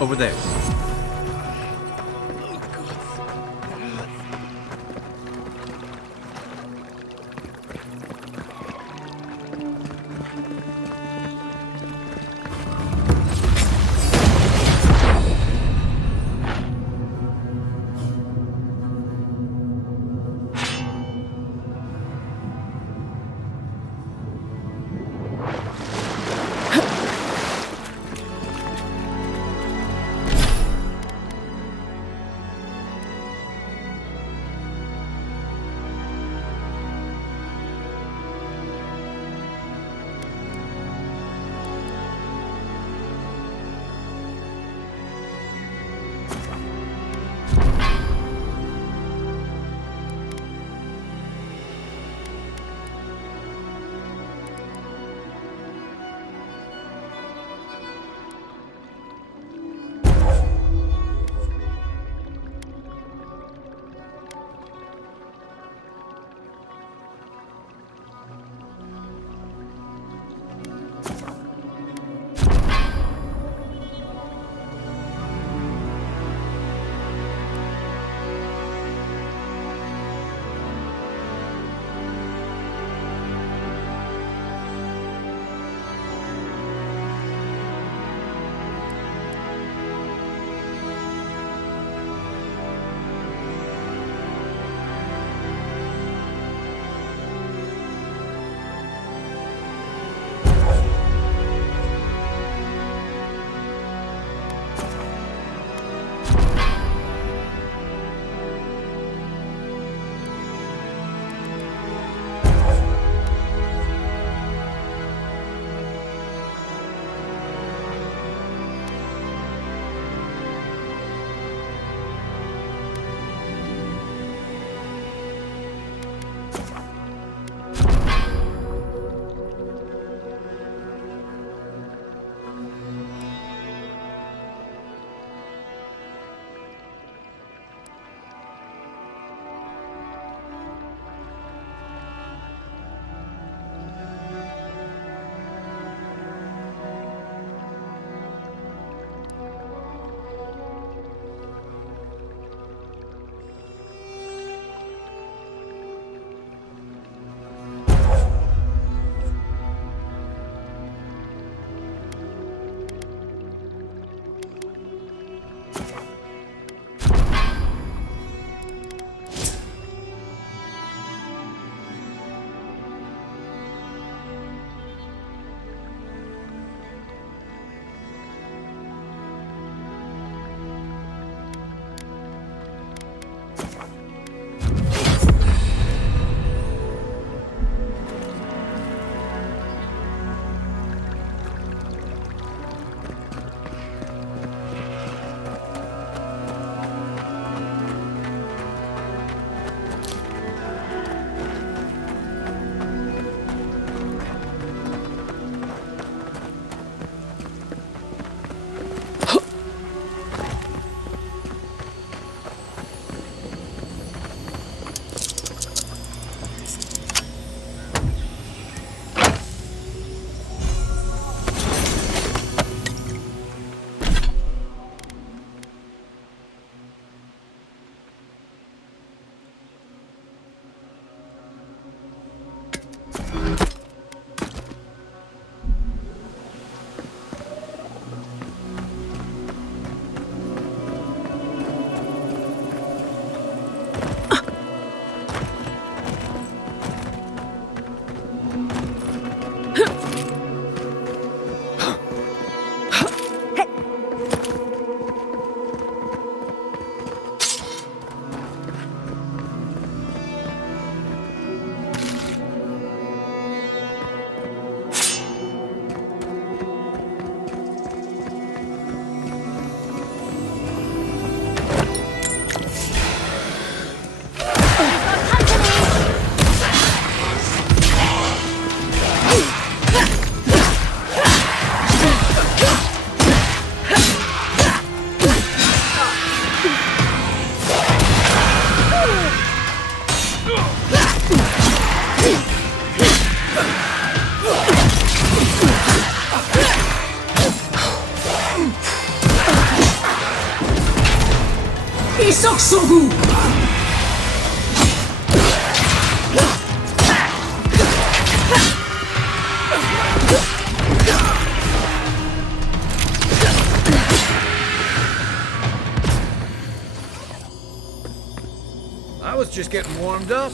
Over there. 速速攻！ I was just getting warmed up.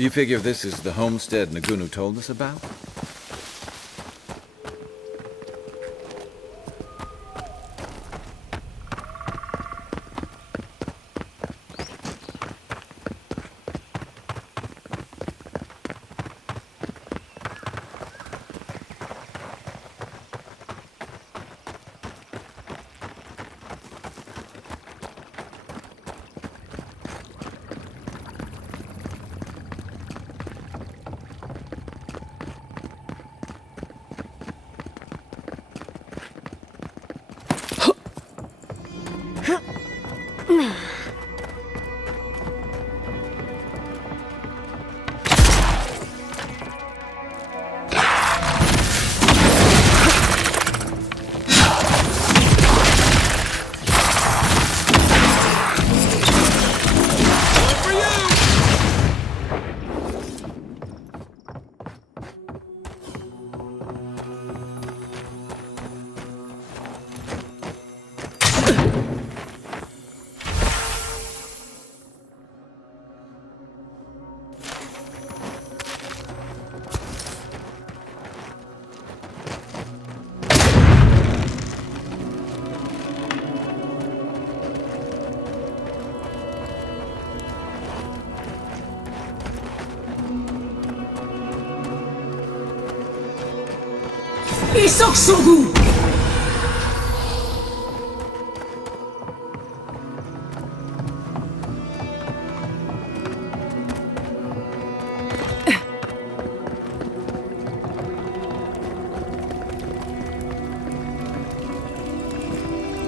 You figure this is the homestead Nagunu told us about?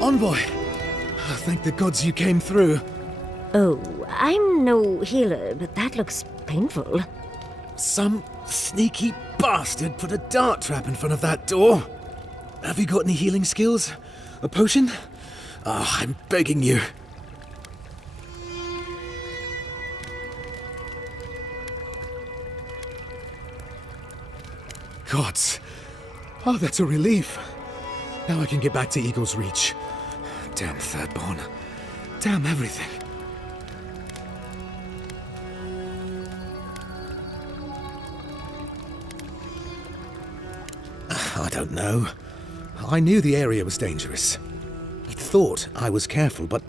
Envoy! Thank the gods you came through. Oh, I'm no healer, but that looks painful. Some sneaky bastard put a dart trap in front of that door. Have you got any healing skills? A potion? Ah, I'm begging you. gods. Oh, that's a relief. Now I can get back to Eagle's Reach. Damn Thirdborn. Damn everything. I don't know. I knew the area was dangerous. I thought I was careful, but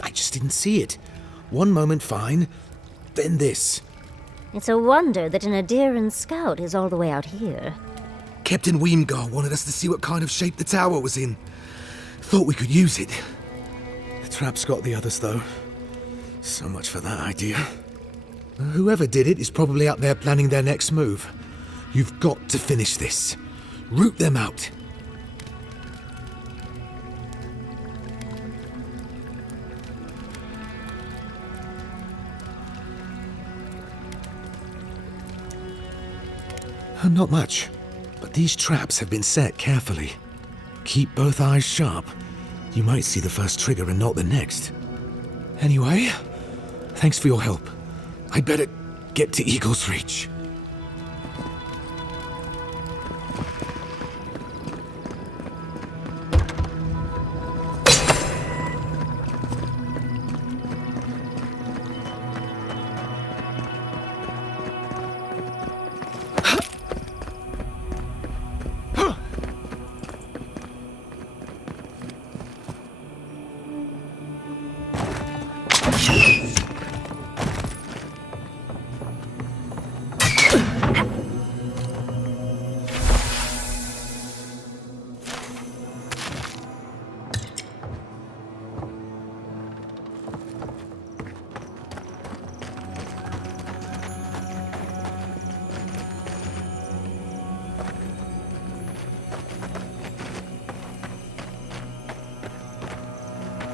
I just didn't see it. One moment fine, then this. It's a wonder that an Adiran scout is all the way out here. Captain Weemgar wanted us to see what kind of shape the tower was in. Thought we could use it. The trap's got the others, though. So much for that idea. Whoever did it is probably out there planning their next move. You've got to finish this. Root them out. Not much, but these traps have been set carefully. Keep both eyes sharp. You might see the first trigger and not the next. Anyway, thanks for your help. I'd better get to Eagle's Reach.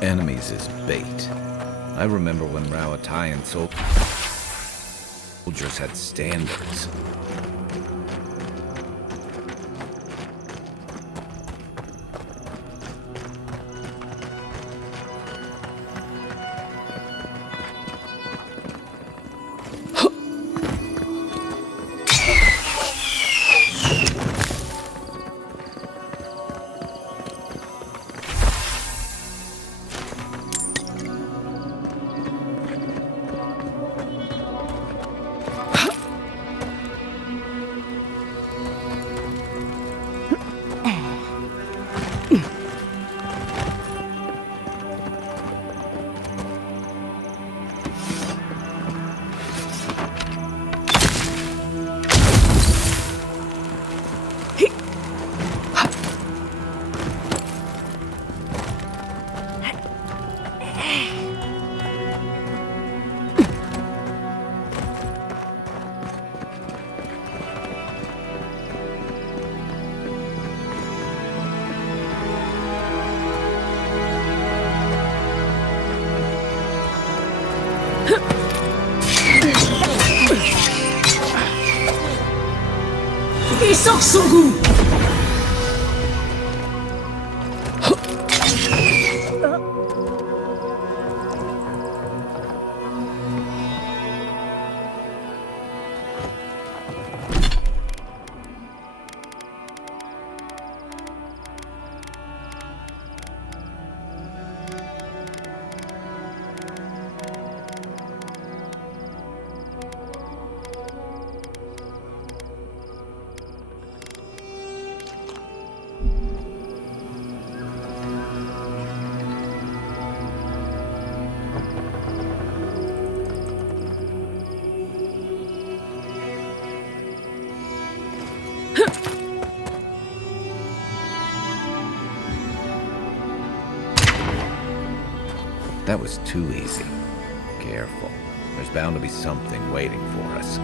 Enemies is bait. I remember when Rawatayan soldiers had standards. Isok sungguh. That was too easy. Careful. There's bound to be something waiting for us.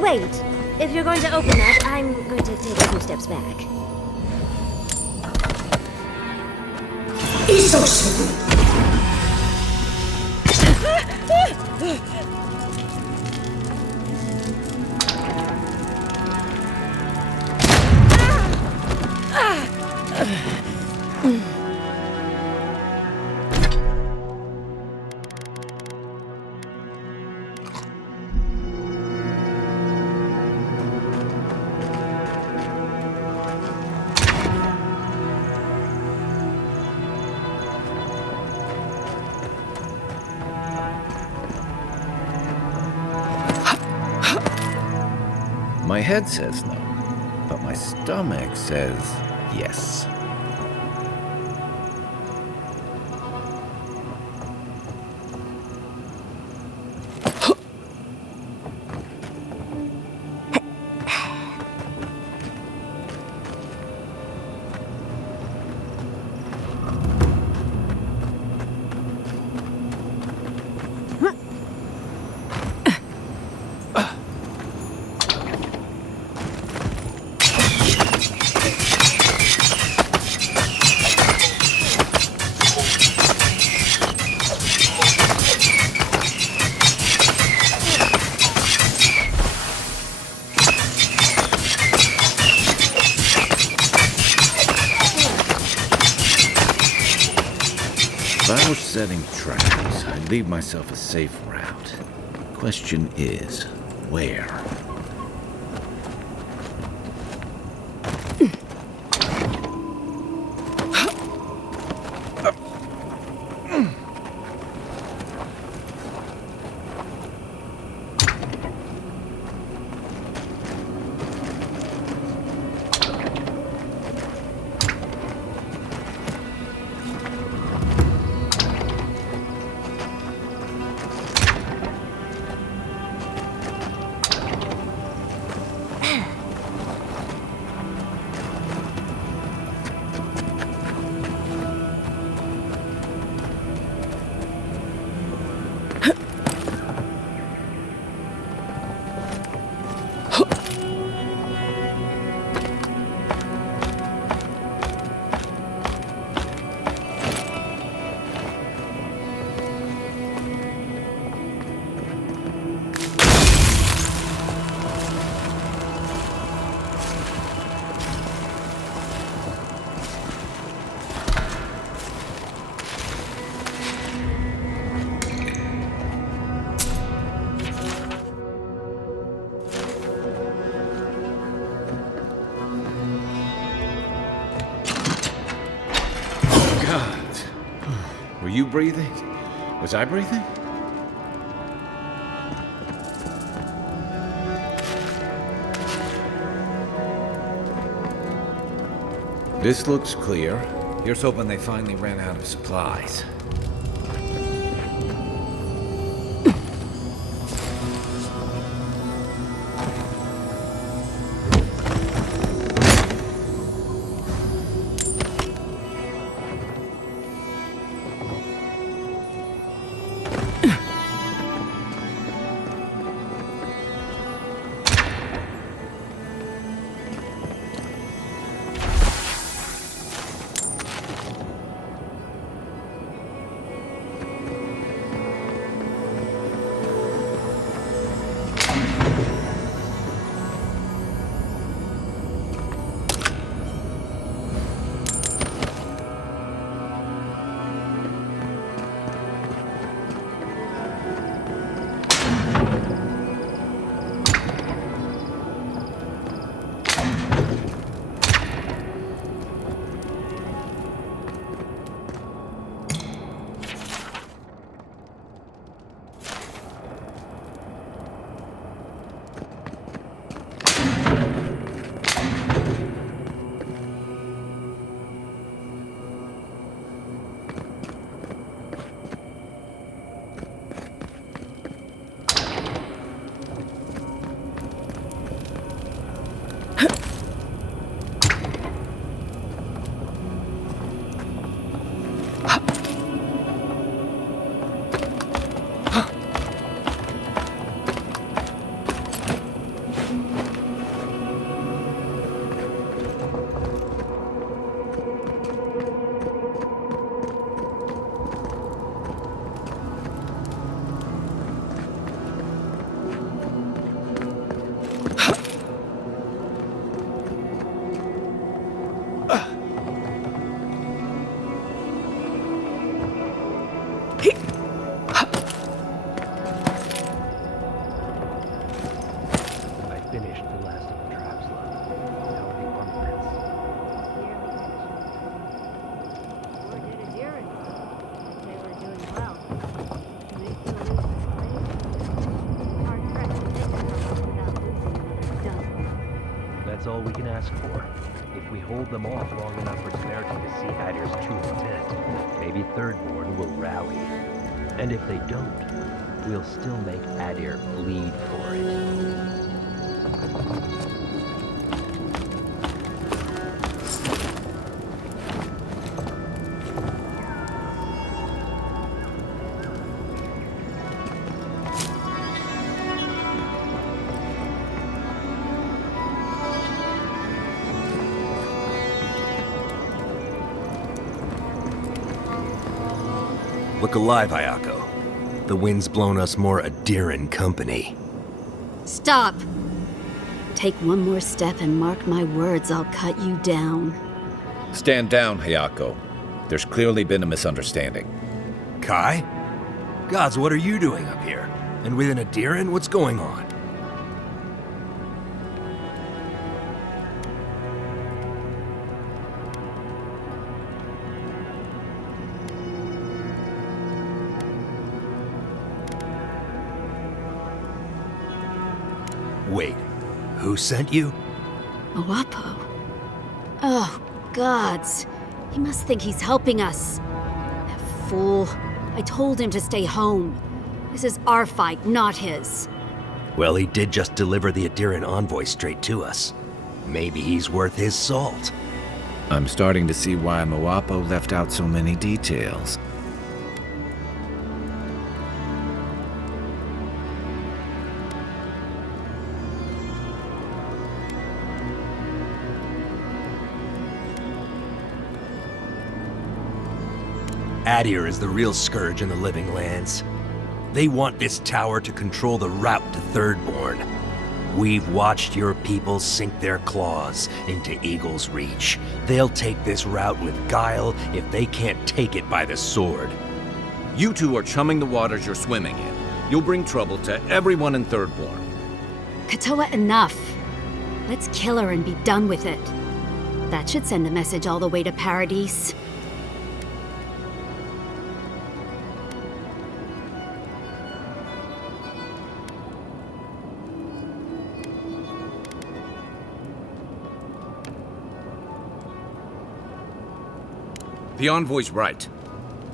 Wait. If you're going to open that, I'm going to take a few steps back. 이속수구 My head says no, but my stomach says yes. If I were setting traps, I'd leave myself a safe route. Question is, where? Were you breathing? Was I breathing? This looks clear. Here's hoping they finally ran out of supplies. That's all we can ask for. If we hold them off long enough for Temerity to see Adir's true intent, maybe Thirdborn will rally. And if they don't, we'll still make Adir bleed for it. Look alive, Ayako. The wind's blown us more Adiran company. Stop! Take one more step and mark my words, I'll cut you down. Stand down, Hayako. There's clearly been a misunderstanding. Kai? Gods, what are you doing up here? And within Adiran, what's going on? Wait, who sent you? Moapo? Oh, gods. He must think he's helping us. That fool. I told him to stay home. This is our fight, not his. Well, he did just deliver the Adiran envoy straight to us. Maybe he's worth his salt. I'm starting to see why Moapo left out so many details. Adir is the real scourge in the Living Lands. They want this tower to control the route to Thirdborn. We've watched your people sink their claws into Eagle's Reach. They'll take this route with guile if they can't take it by the sword. You two are chumming the waters you're swimming in. You'll bring trouble to everyone in Thirdborn. Katoa, enough. Let's kill her and be done with it. That should send a message all the way to Paradise. The envoy's right.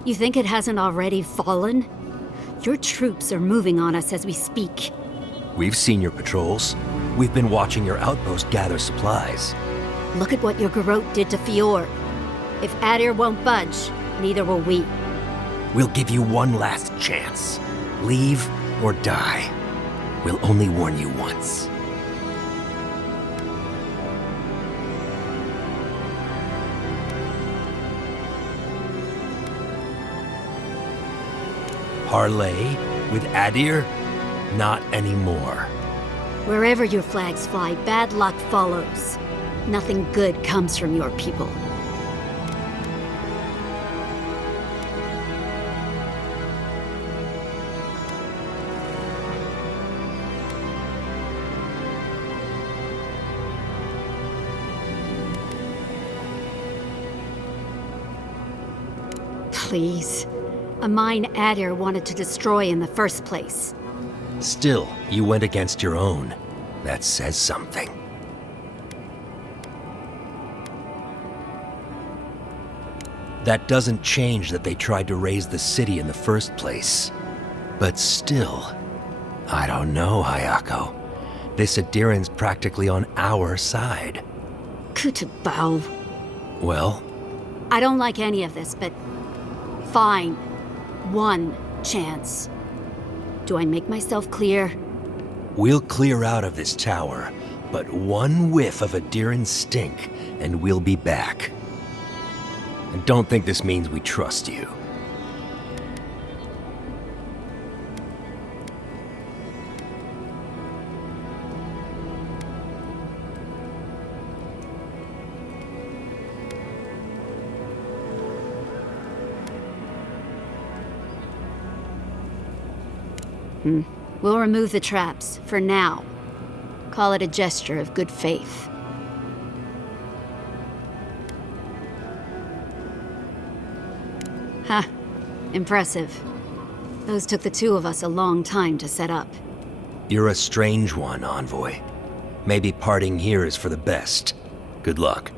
You think it hasn't already fallen? Your troops are moving on us as we speak. We've seen your patrols. We've been watching your outpost gather supplies. Look at what your Garrote did to Fior. If Adir won't budge, neither will we. We'll give you one last chance. Leave or die. We'll only warn you once. Parley with Adir? Not anymore. Wherever your flags fly, bad luck follows. Nothing good comes from your people. Please. A mine Adir wanted to destroy in the first place. Still, you went against your own. That says something. That doesn't change that they tried to raise the city in the first place. But still, I don't know, Hayako. This Adiran's practically on our side. Kutabao. Well? I don't like any of this, but Fine. 1 chance. Do I make myself clear? We'll clear out of this tower, but one whiff of Adiran's stink, and we'll be back. And don't think this means we trust you. We'll remove the traps, for now. Call it a gesture of good faith. Ha! Impressive. Those took the 2 of us a long time to set up. You're a strange one, Envoy. Maybe parting here is for the best. Good luck.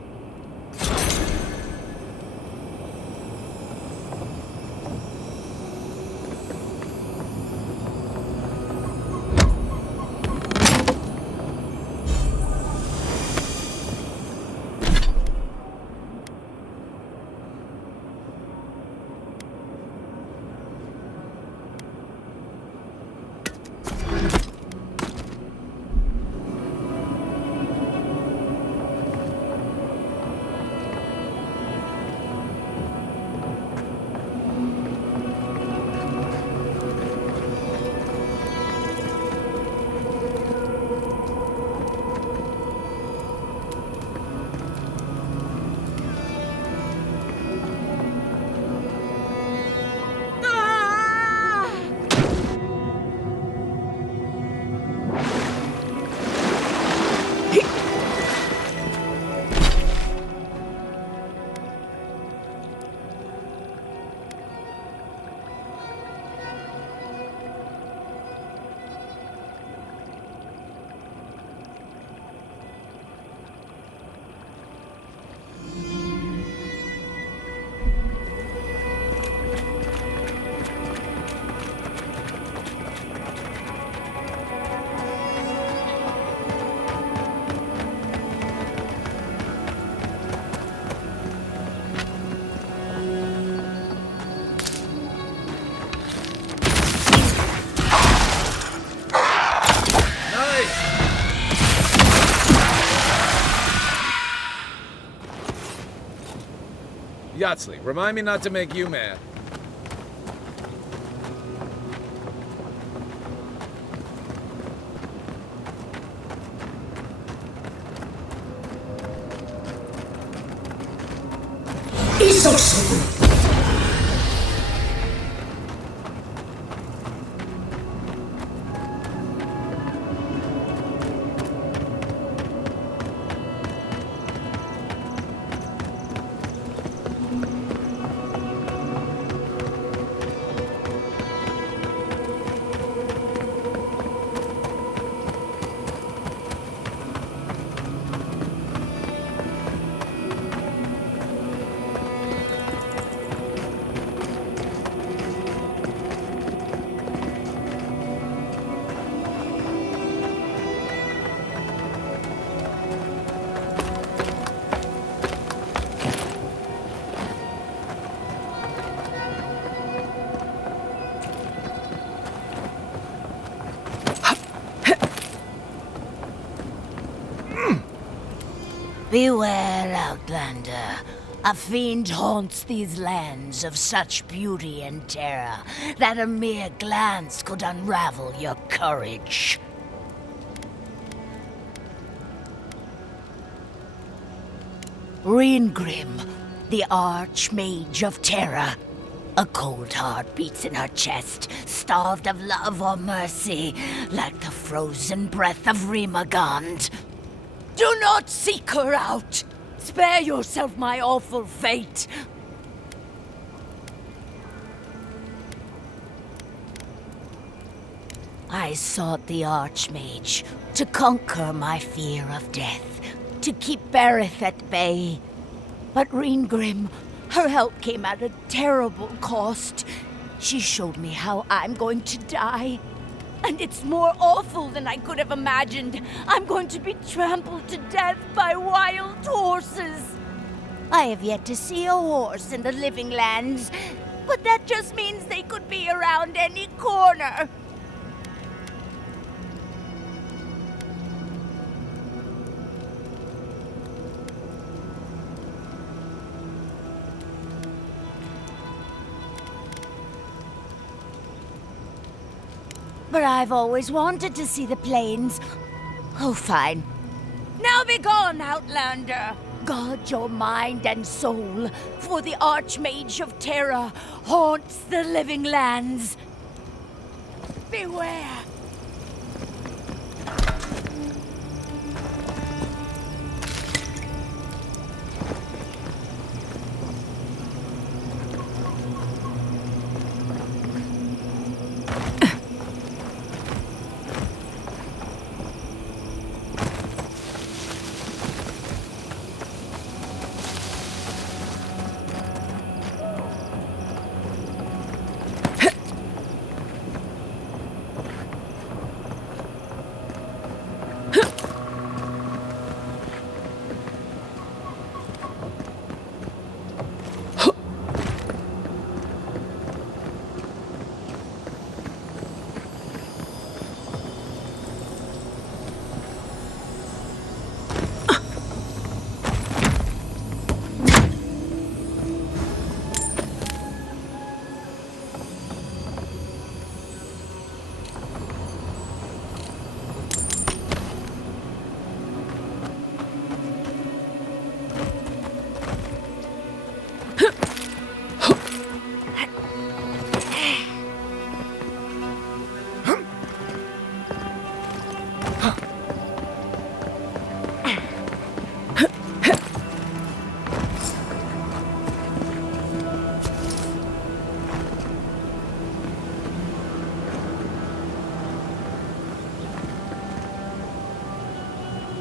Yatsley, remind me not to make you mad. Isoksugu! Beware, Outlander. A fiend haunts these lands of such beauty and terror that a mere glance could unravel your courage. Reengrim, the Archmage of Terror. A cold heart beats in her chest, starved of love or mercy, like the frozen breath of Rimagond. Do not seek her out! Spare yourself my awful fate! I sought the Archmage to conquer my fear of death, to keep Berith at bay. But Reengrim, her help came at a terrible cost. She showed me how I'm going to die. And it's more awful than I could have imagined. I'm going to be trampled to death by wild horses. I have yet to see a horse in the living lands, But that just means they could be around any corner. But I've always wanted to see the plains. Oh, fine. Now be gone, Outlander. Guard your mind and soul, for the Archmage of Terror haunts the living lands. Beware.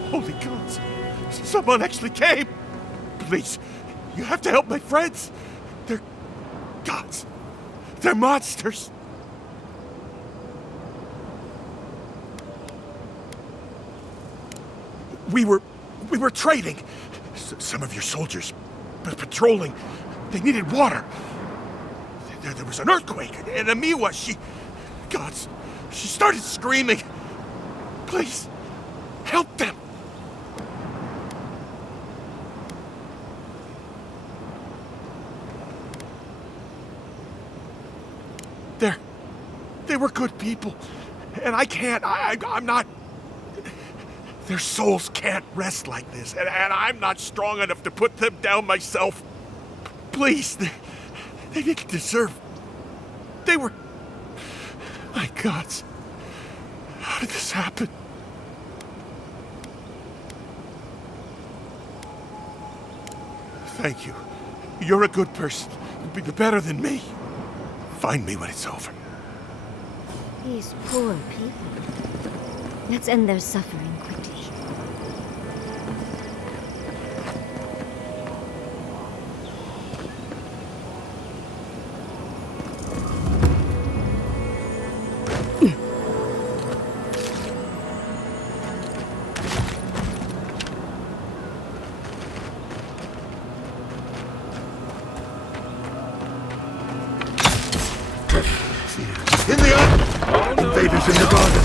Holy gods! Someone actually came! Please, you have to help my friends! They're gods! They're monsters! We were trading. Some of your soldiers patrolling. They needed water. There was an earthquake, and Amiwa, she started screaming. Please, help them! They were good people, and I'm not... Their souls can't rest like this, and I'm not strong enough to put them down myself. Please, they didn't deserve... They were... My gods, how did this happen? Thank you. You're a good person. You'll be better than me. Find me when it's over. These poor people. Let's end their suffering quickly. In the eye! Invaders in the garden!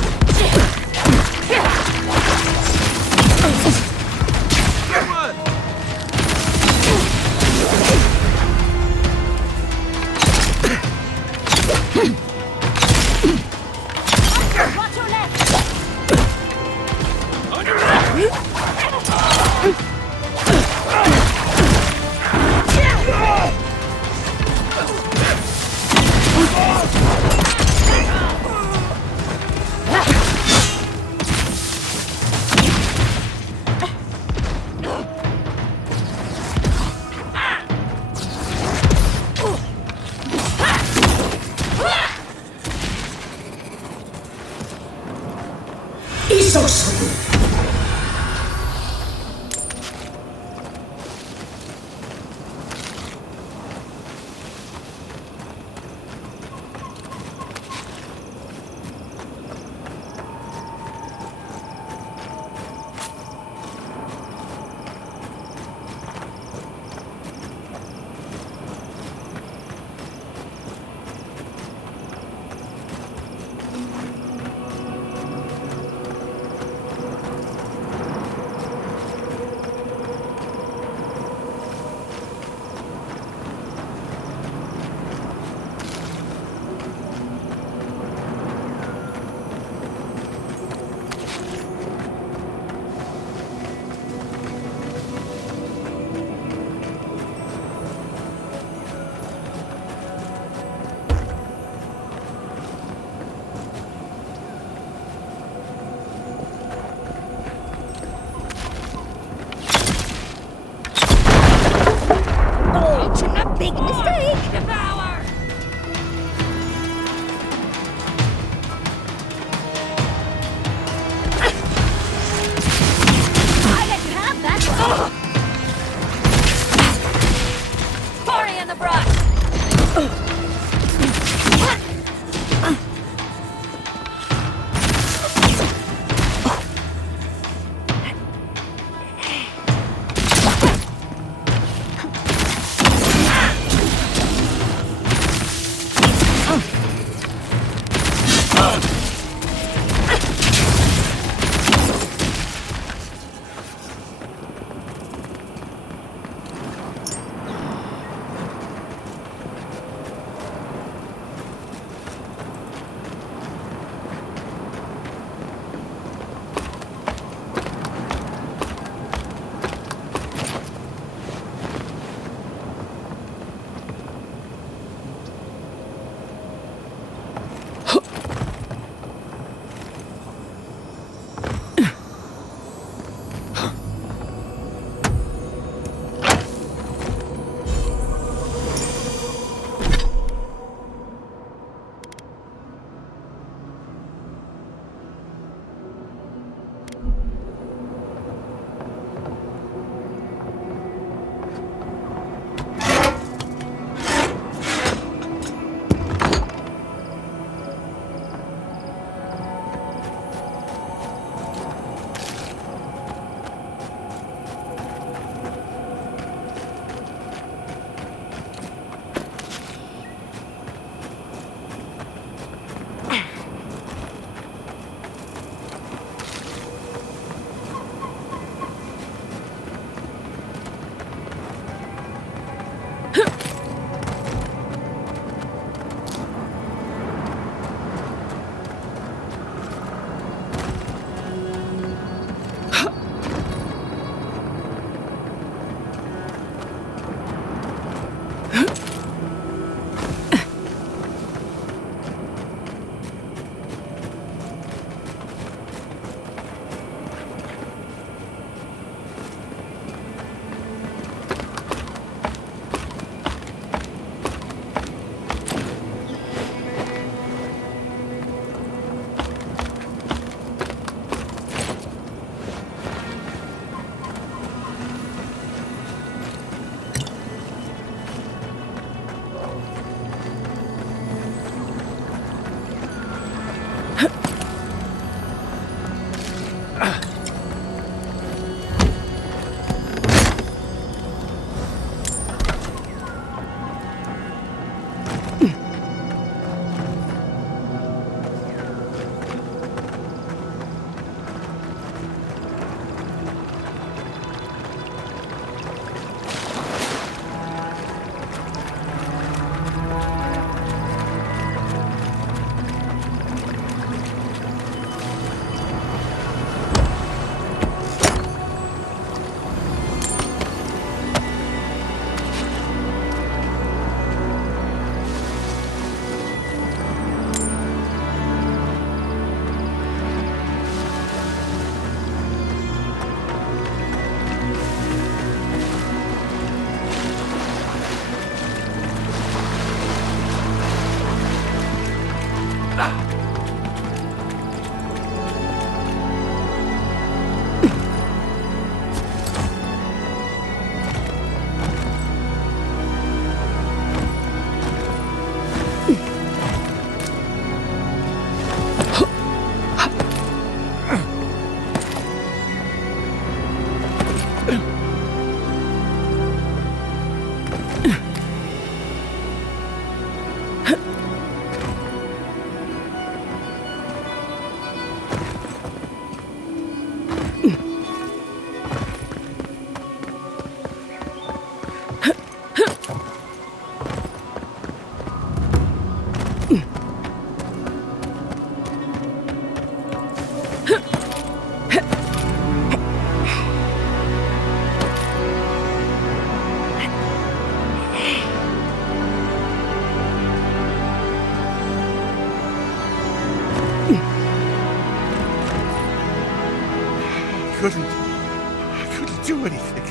I couldn't do anything.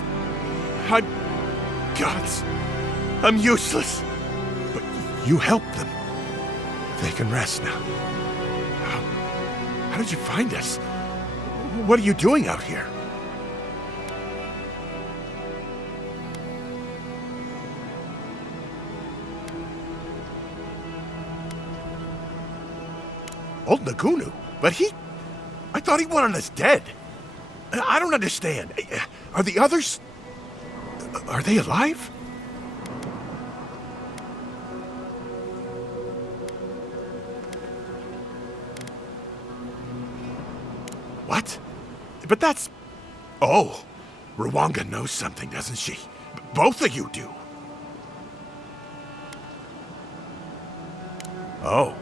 I'm gods. I'm useless. But you helped them. They can rest now. How did you find us? What are you doing out here? Old Nagunu? But I thought he wanted us dead. I don't understand. Are the others... Are they alive? What? But that's... Oh, Rwanga knows something, doesn't she? Both of you do. Oh,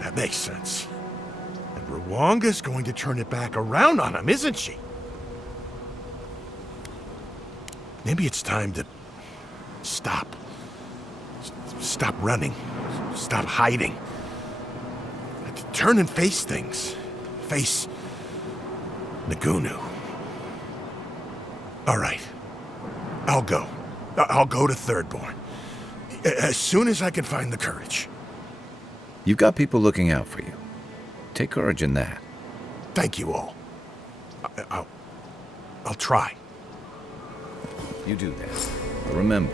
that makes sense. And Rwanga's going to turn it back around on him, isn't she? Maybe it's time to stop. Stop running. Stop hiding. Turn and face things. Face Nagunu. All right. I'll go. I'll go to Thirdborn. As soon as I can find the courage. You've got people looking out for you. Take courage in that. Thank you all. I'll try. You do that. But remember,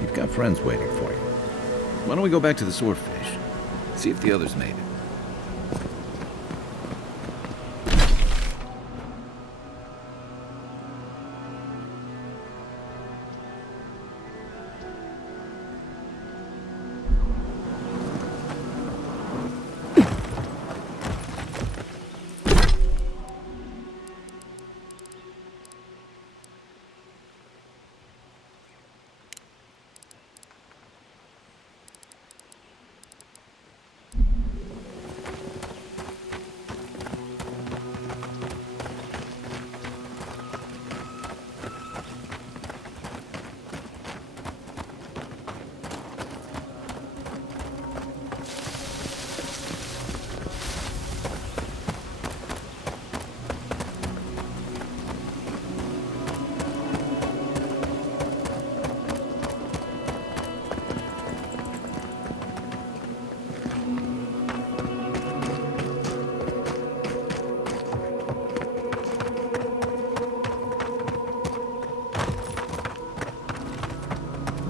you've got friends waiting for you. Why don't we go back to the Swordfish? See if the others made it.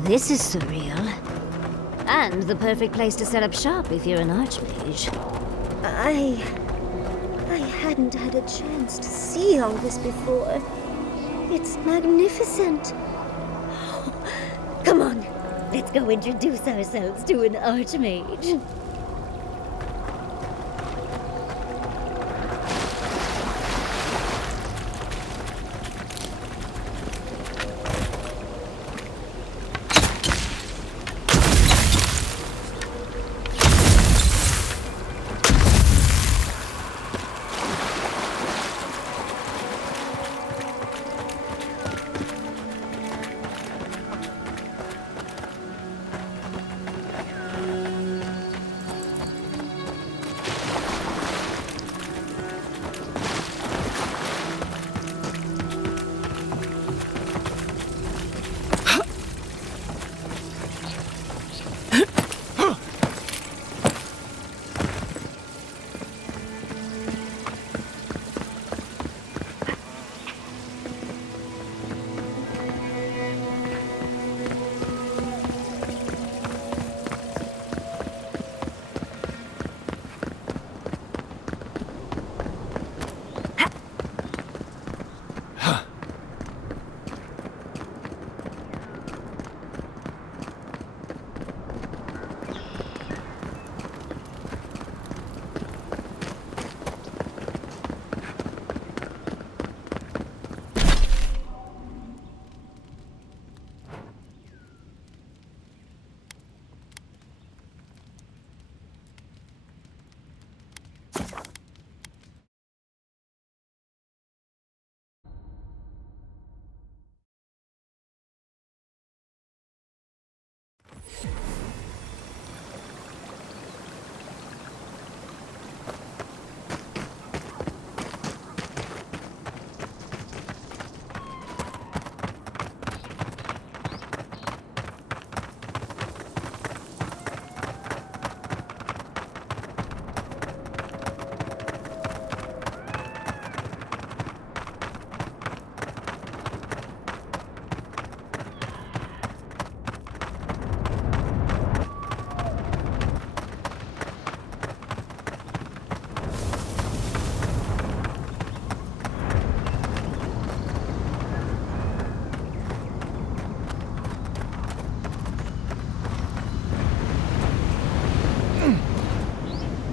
This is surreal. And the perfect place to set up shop if you're an archmage. I hadn't had a chance to see all this before. It's magnificent. Come on, let's go introduce ourselves to an archmage.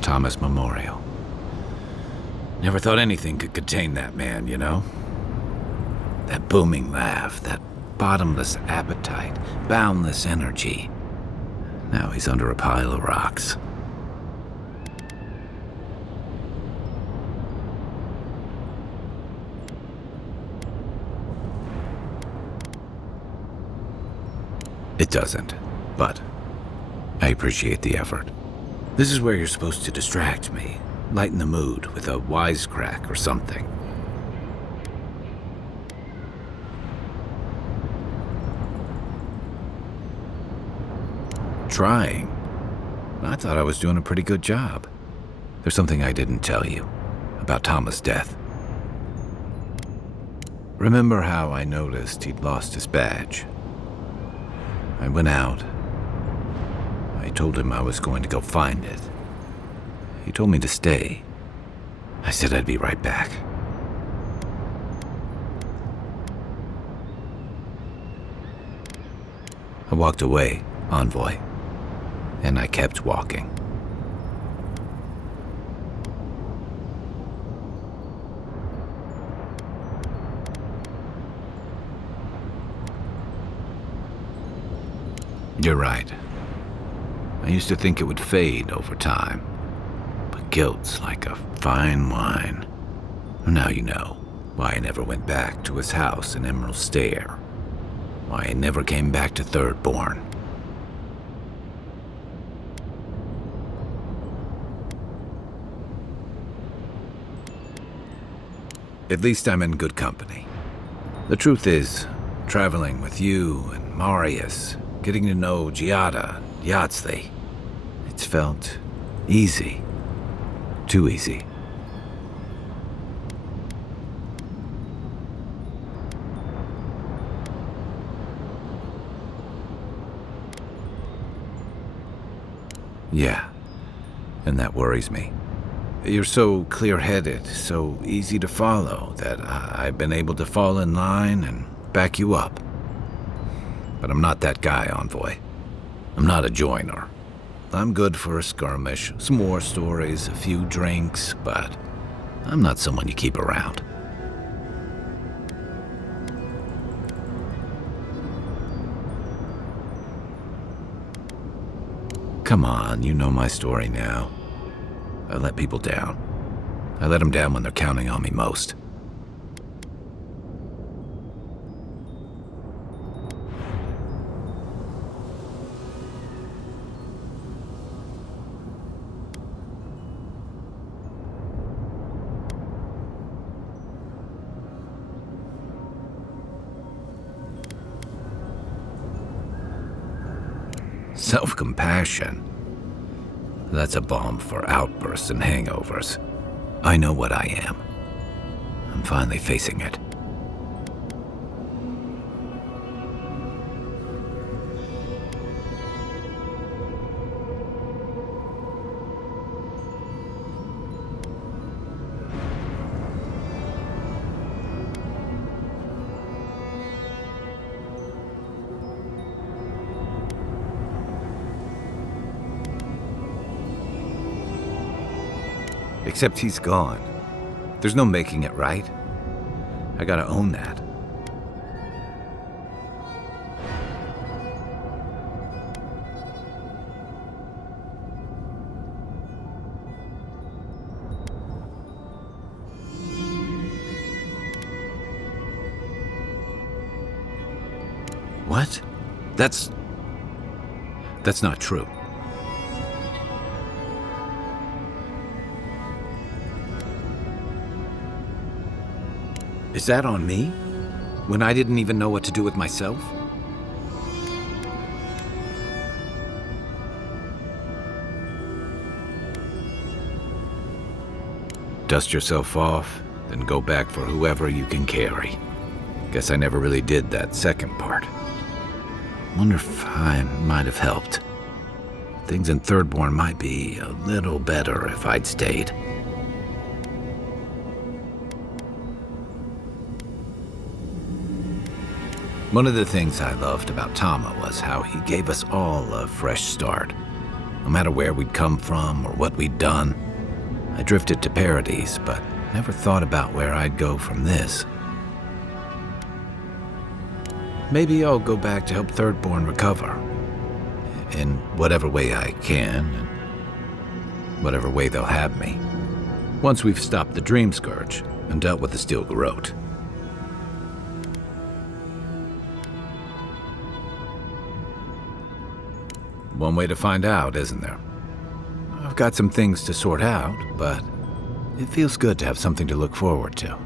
Thomas Memorial. Never thought anything could contain that man, you know? That booming laugh, that bottomless appetite, boundless energy. Now he's under a pile of rocks. It doesn't, but I appreciate the effort. This is where you're supposed to distract me, lighten the mood with a wisecrack or something. Trying? I thought I was doing a pretty good job. There's something I didn't tell you about Thomas' death. Remember how I noticed he'd lost his badge? I went out. I told him I was going to go find it. He told me to stay. I said I'd be right back. I walked away, Envoy, and I kept walking. You're right. I used to think it would fade over time, but guilt's like a fine wine. Now you know why I never went back to his house in Emerald Stair, why I never came back to Thirdborn. At least I'm in good company. The truth is, traveling with you and Marius, getting to know Giada, Yahtzee, it's felt easy. Too easy. Yeah, and that worries me. You're so clear-headed, so easy to follow, that I've been able to fall in line and back you up. But I'm not that guy, Envoy. I'm not a joiner. I'm good for a skirmish, some war stories, a few drinks, but I'm not someone you keep around. Come on, you know my story now. I let people down. I let them down when they're counting on me most. Self-compassion. That's a balm for outbursts and hangovers. I know what I am. I'm finally facing it. Except he's gone. There's no making it right. I gotta own that. What? That's not true. Is that on me? When I didn't even know what to do with myself? Dust yourself off, then go back for whoever you can carry. Guess I never really did that second part. Wonder if I might have helped. Things in Thirdborn might be a little better if I'd stayed. One of the things I loved about Tama was how he gave us all a fresh start. no matter where we'd come from or what we'd done. I drifted to Paradise, but never thought about where I'd go from this. Maybe I'll go back to help Thirdborn recover. In whatever way I can, and whatever way they'll have me. Once we've stopped the Dream Scourge and dealt with the Steel Garrote. One way to find out, isn't there? I've got some things to sort out, but it feels good to have something to look forward to.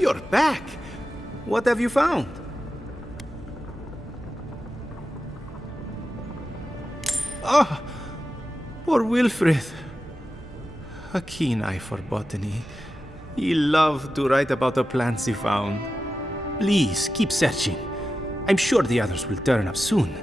You're back! What have you found? Ah! Poor Wilfred. A keen eye for botany. He loved to write about the plants he found. Please, keep searching. I'm sure the others will turn up soon.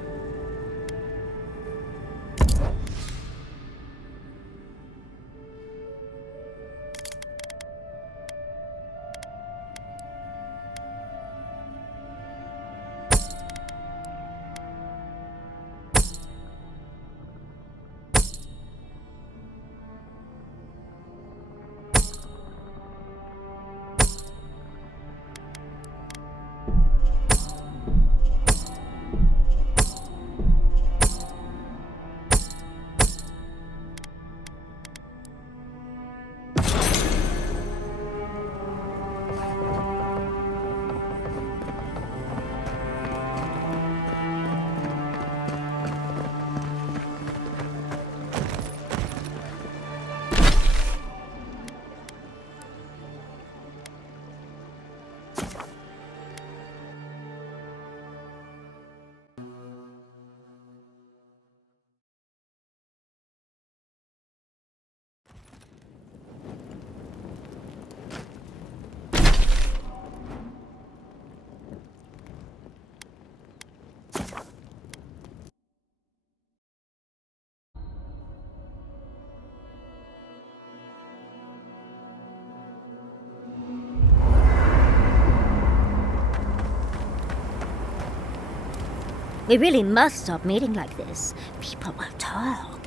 We really must stop meeting like this. People will talk.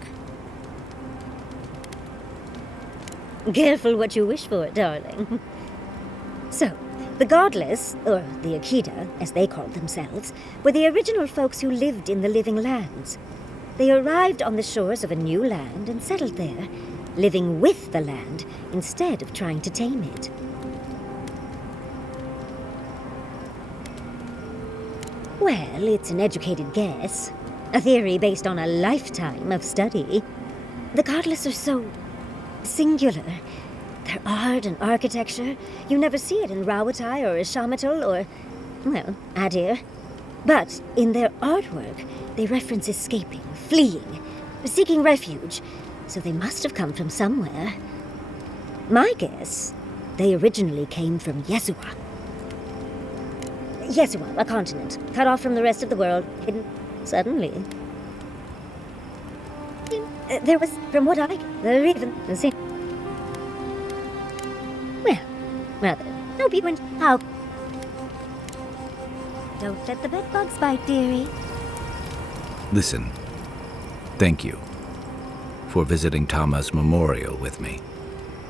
Careful what you wish for, darling. So, The Godless, or the Akita, as they called themselves, were the original folks who lived in the living lands. They arrived on the shores of a new land and settled there, living with the land instead of trying to tame it. Well, it's an educated guess. A theory based on a lifetime of study. The Godless are so singular. Their art and architecture, you never see it in Rawatai or Ishamatal or, well, Adir. But in their artwork, they reference escaping, fleeing, seeking refuge, so they must have come from somewhere. My guess, they originally came from Yesua. Yesua, a continent, cut off from the rest of the world, hidden suddenly. There was, from what I gather, even the same. Well, rather, hope you and how. Don't let the bedbugs bite, dearie. Listen, thank you for visiting Tama's memorial with me.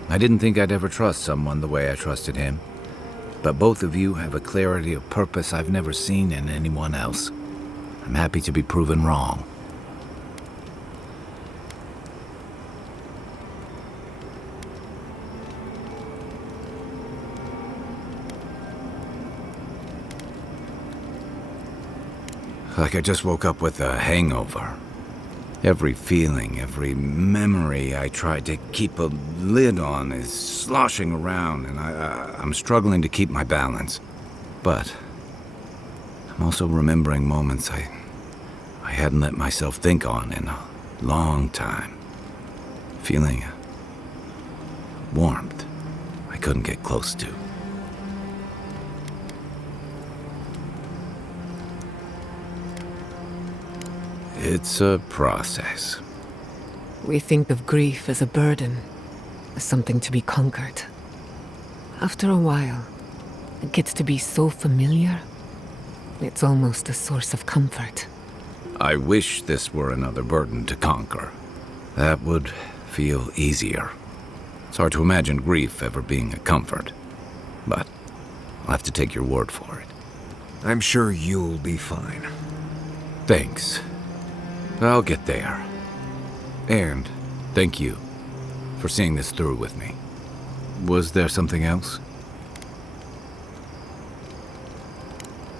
I didn't think I'd ever trust someone the way I trusted him, but both of you have a clarity of purpose I've never seen in anyone else. I'm happy to be proven wrong. Like I just woke up with a hangover. Every feeling, every memory I tried to keep a lid on is sloshing around, and I'm struggling to keep my balance. But I'm also remembering moments I hadn't let myself think on in a long time. Feeling warmth I couldn't get close to. It's a process. We think of grief as a burden, as something to be conquered. After a while, it gets to be so familiar, it's almost a source of comfort. I wish this were another burden to conquer. That would feel easier. It's hard to imagine grief ever being a comfort, but I'll have to take your word for it. I'm sure you'll be fine. Thanks. I'll get there. And thank you for seeing this through with me. Was there something else?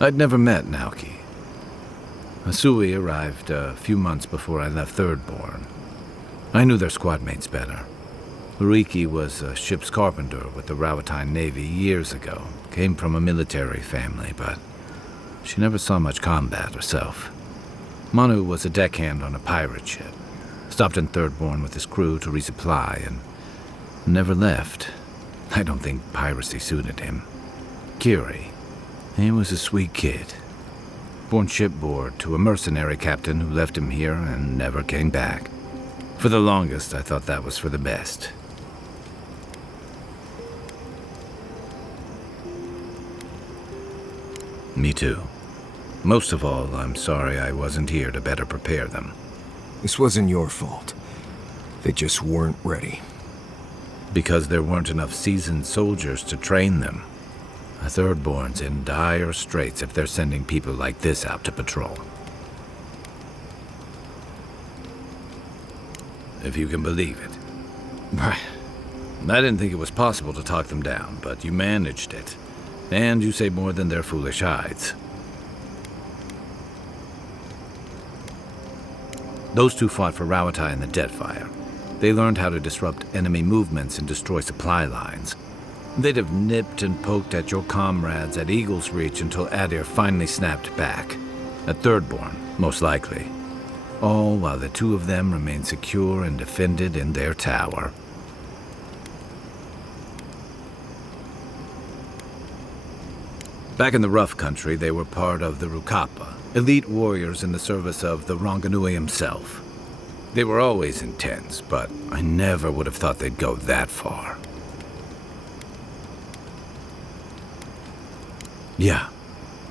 I'd never met Naoki. Asui arrived a few months before I left Thirdborn. I knew their squad mates better. Uriki was a ship's carpenter with the Rawatai Navy years ago. Came from a military family, but she never saw much combat herself. Manu was a deckhand on a pirate ship. Stopped in Thirdborn with his crew to resupply and never left. I don't think piracy suited him. Kiri, he was a sweet kid. Born shipboard to a mercenary captain who left him here and never came back. For the longest, I thought that was for the best. Me too. Most of all, I'm sorry I wasn't here to better prepare them. This wasn't your fault. They just weren't ready. Because there weren't enough seasoned soldiers to train them. A Thirdborn's in dire straits if they're sending people like this out to patrol. If you can believe it. I didn't think it was possible to talk them down, but you managed it. And you say more than their foolish hides. Those two fought for Rawatai in the Deadfire. They learned how to disrupt enemy movements and destroy supply lines. They'd have nipped and poked at your comrades at Eagle's Reach until Adir finally snapped back. At Thirdborn, most likely. All while the two of them remained secure and defended in their tower. Back in the rough country, they were part of the Rukapa, elite warriors in the service of the Ranganui himself. They were always intense, but I never would have thought they'd go that far. Yeah,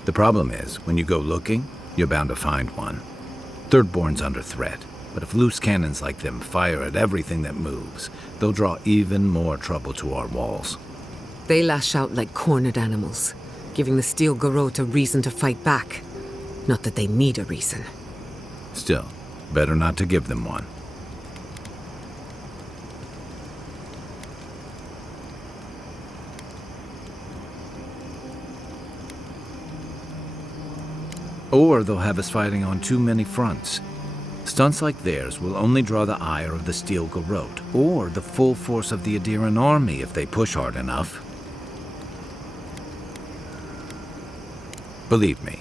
the problem is, when you go looking, you're bound to find one. Thirdborn's under threat, but if loose cannons like them fire at everything that moves, they'll draw even more trouble to our walls. They lash out like cornered animals, giving the Steel Garrote a reason to fight back. Not that they need a reason. Still, better not to give them one. Or they'll have us fighting on too many fronts. Stunts like theirs will only draw the ire of the Steel Garrote, or the full force of the Adiran army if they push hard enough. Believe me,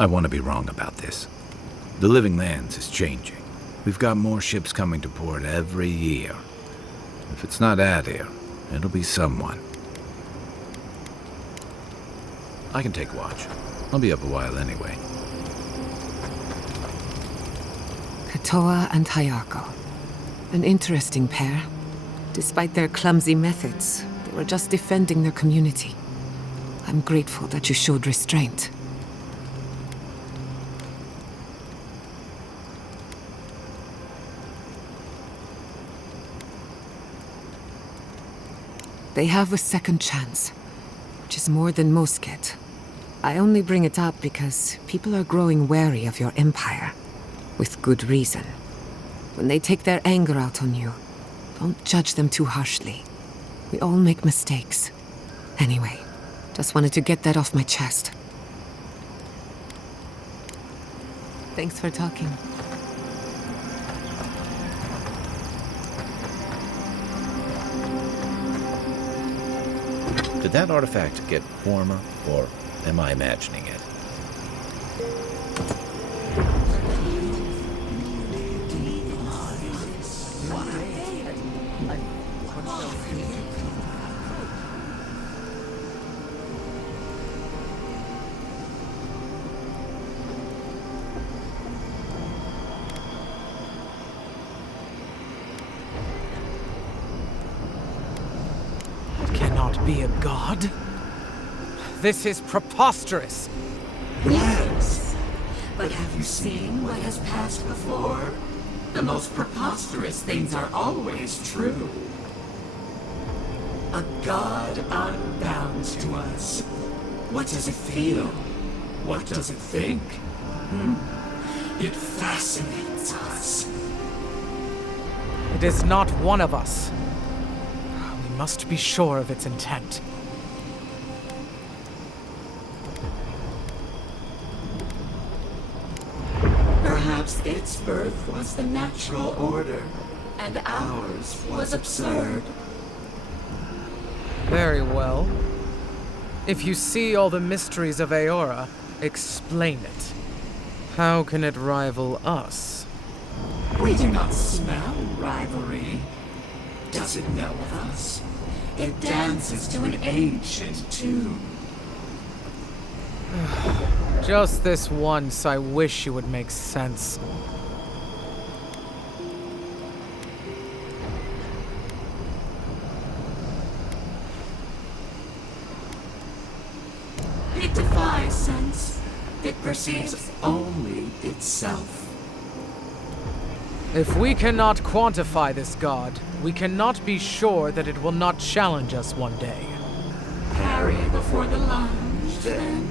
I want to be wrong about this. The Living Lands is changing. We've got more ships coming to port every year. If it's not Adir, it'll be someone. I can take watch. I'll be up a while anyway. Katoa and Hayako. An interesting pair. Despite their clumsy methods, they were just defending their community. I'm grateful that you showed restraint. They have a second chance, which is more than most get. I only bring it up because people are growing wary of your empire. With good reason. When they take their anger out on you, don't judge them too harshly. We all make mistakes. Anyway, just wanted to get that off my chest. Thanks for talking. Did that artifact get warmer, or am I imagining it? Cannot be a god? This is preposterous! Yes, but have you seen what has passed before? The most preposterous things are always true. A god unbounds to us. What does it feel? What does it think? It fascinates us. It is not one of us. We must be sure of its intent. Perhaps its birth was the natural order, and ours was absurd. Very well. If you see all the mysteries of Aora, explain it. How can it rival us? We do not smell rivalry. Does it know of us? It dances to an ancient tune. Just this once, I wish you would make sense. It defies sense. It perceives only itself. If we cannot quantify this god, we cannot be sure that it will not challenge us one day. Parry before the lunge, then.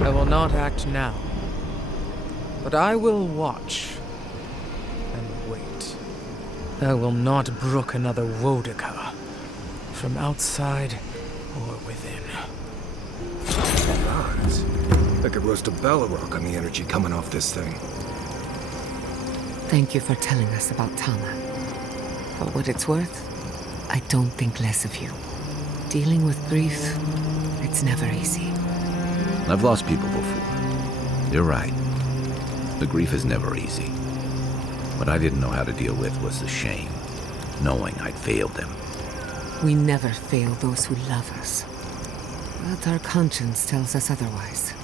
I will not act now, but I will watch and wait. I will not brook another Wodika, from outside or within. Gods. I could roast a Balrog on the energy coming off this thing. Thank you for telling us about Tama. For what it's worth, I don't think less of you. Dealing with grief, it's never easy. I've lost people before. You're right. The grief is never easy. What I didn't know how to deal with was the shame, knowing I'd failed them. We never fail those who love us. But our conscience tells us otherwise.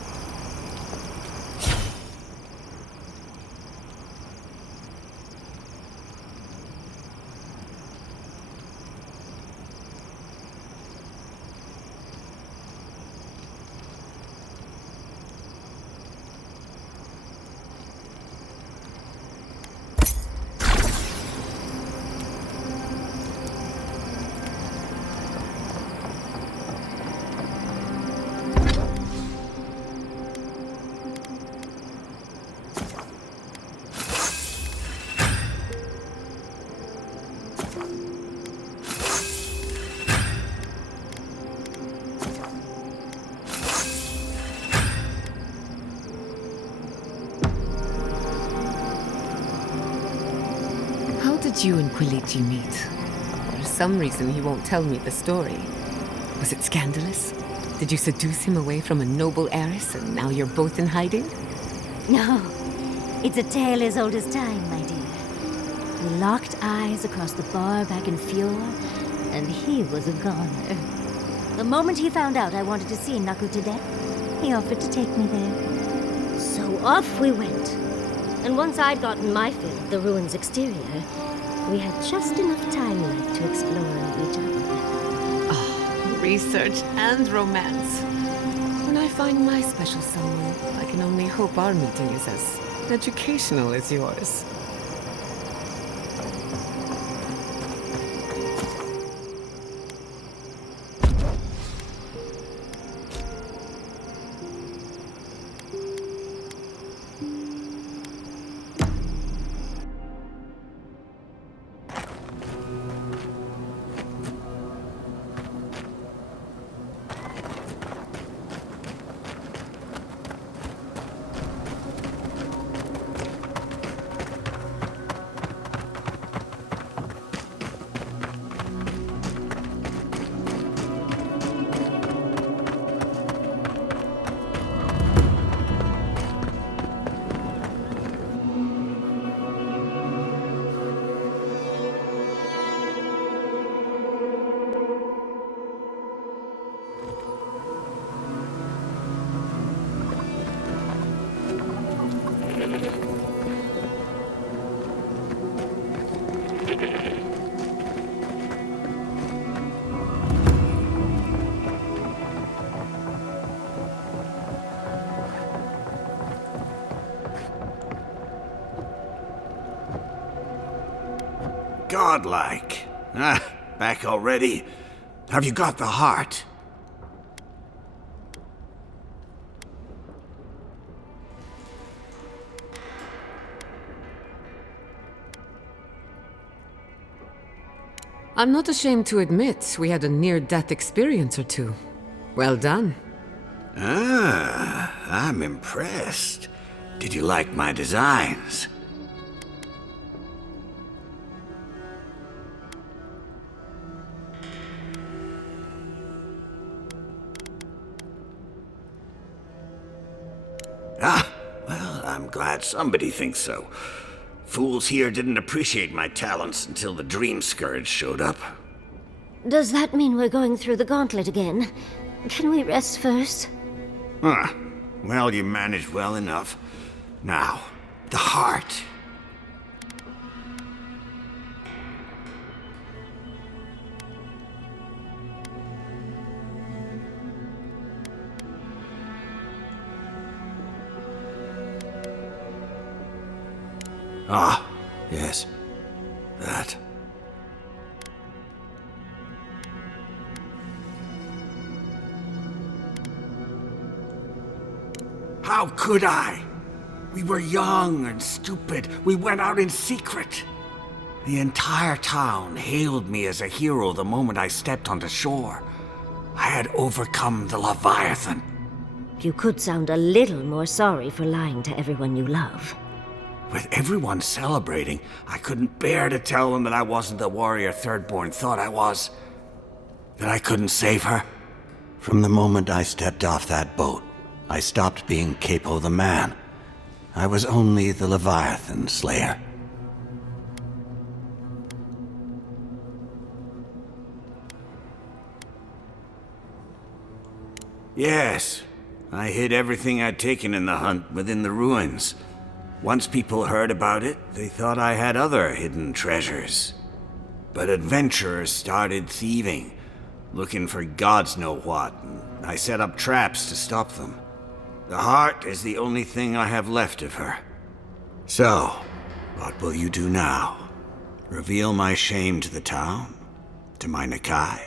did you and Quilichi meet? For some reason, he won't tell me the story. Was it scandalous? Did you seduce him away from a noble heiress, and now you're both in hiding? No, it's a tale as old as time, my dear. We locked eyes across the bar back in Fjord, and he was a goner. The moment he found out I wanted to see Naku to death, he offered to take me there. So off we went. And once I'd gotten my fill of the ruin's exterior, we had just enough time left to explore each other. Oh, research and romance. When I find my special someone, I can only hope our meeting is as educational as yours. Godlike. Ah, back already? Have you got the heart? I'm not ashamed to admit we had a near-death experience or two. Well done. Ah, I'm impressed. Did you like my designs? Ah, well, I'm glad somebody thinks so. Fools here didn't appreciate my talents until the Dream Scourge showed up. Does that mean we're going through the gauntlet again? Can we rest first? Huh. Well, you managed well enough. Now, the heart. Ah, yes. That. How could I? We were young and stupid. We went out in secret. The entire town hailed me as a hero the moment I stepped onto shore. I had overcome the Leviathan. You could sound a little more sorry for lying to everyone you love. With everyone celebrating, I couldn't bear to tell them that I wasn't the warrior Thirdborn thought I was. That I couldn't save her. From the moment I stepped off that boat, I stopped being Capo the Man. I was only the Leviathan Slayer. Yes, I hid everything I'd taken in the hunt within the ruins. Once people heard about it, they thought I had other hidden treasures. But adventurers started thieving, looking for gods know what, and I set up traps to stop them. The heart is the only thing I have left of her. So, what will you do now? Reveal my shame to the town? To my Nakai?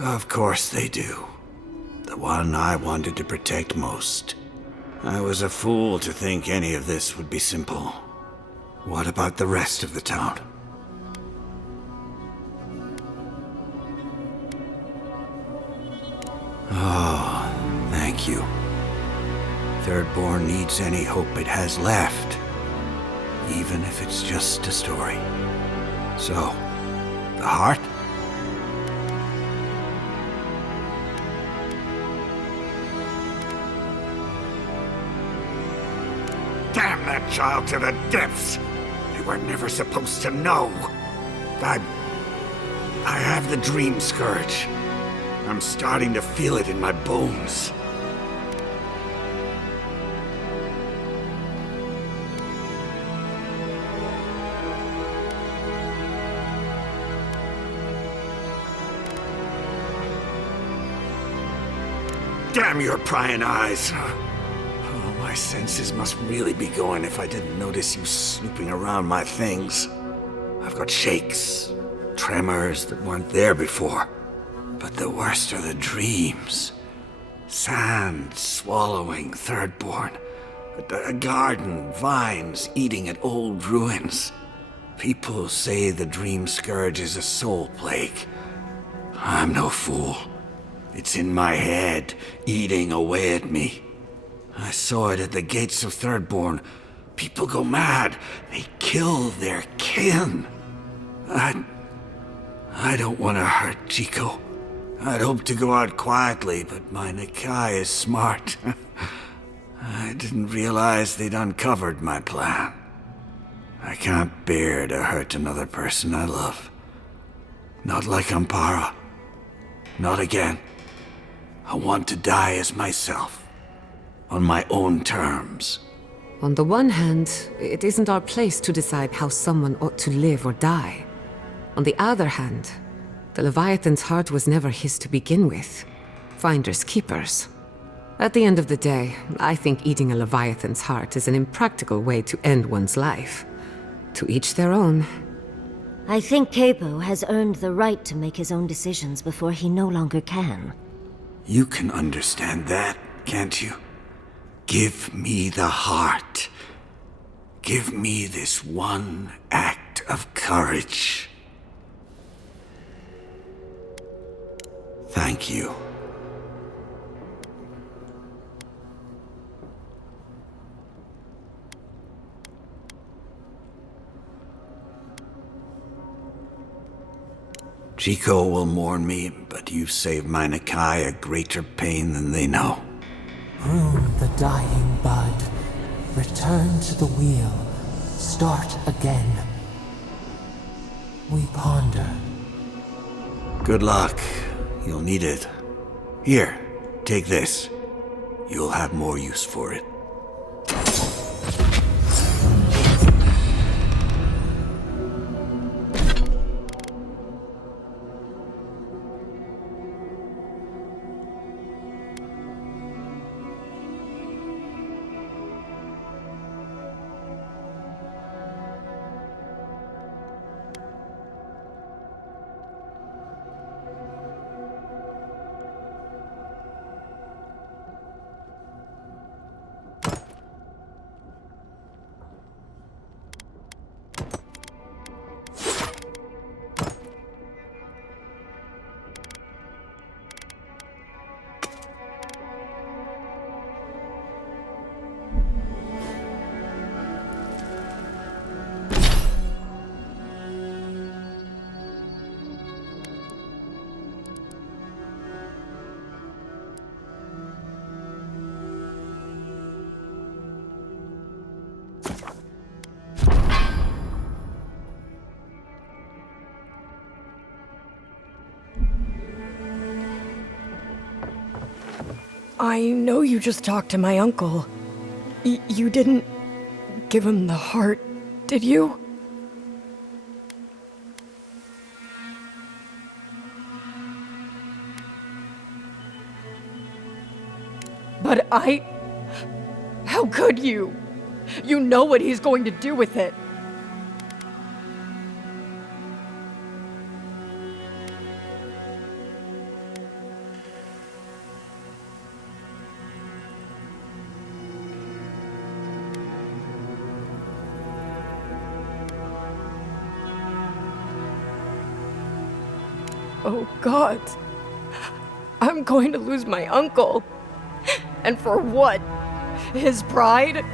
Of course they do. The one I wanted to protect most. I was a fool to think any of this would be simple. What about the rest of the town? Oh, thank you. Thirdborn needs any hope it has left, even if it's just a story. So, the heart? Damn that child to the depths! They were never supposed to know. I have the dream scourge. I'm starting to feel it in my bones. Damn your prying eyes! Oh, my senses must really be going if I didn't notice you snooping around my things. I've got shakes, tremors that weren't there before. But the worst are the dreams. Sand swallowing Thirdborn. A garden, vines eating at old ruins. People say the dream scourge is a soul plague. I'm no fool. It's in my head, eating away at me. I saw it at the gates of Thirdborn. People go mad. They kill their kin. I don't want to hurt Chico. I'd hoped to go out quietly, but my Nakai is smart. I didn't realize they'd uncovered my plan. I can't bear to hurt another person I love. Not like Ampara. Not again. I want to die as myself. On my own terms. On the one hand, it isn't our place to decide how someone ought to live or die. On the other hand, the Leviathan's heart was never his to begin with. Finders keepers. At the end of the day, I think eating a Leviathan's heart is an impractical way to end one's life. To each their own. I think Capo has earned the right to make his own decisions before he no longer can. You can understand that, can't you? Give me the heart. Give me this one act of courage. Thank you. Chico will mourn me, but you saved my Nakai a greater pain than they know. Prune the dying bud. Return to the wheel. Start again. We ponder. Good luck. You'll need it. Here, take this. You'll have more use for it. I know you just talked to my uncle. You didn't give him the heart, did you? But how could you? You know what he's going to do with it. Oh God, I'm going to lose my uncle. And for what? His bride?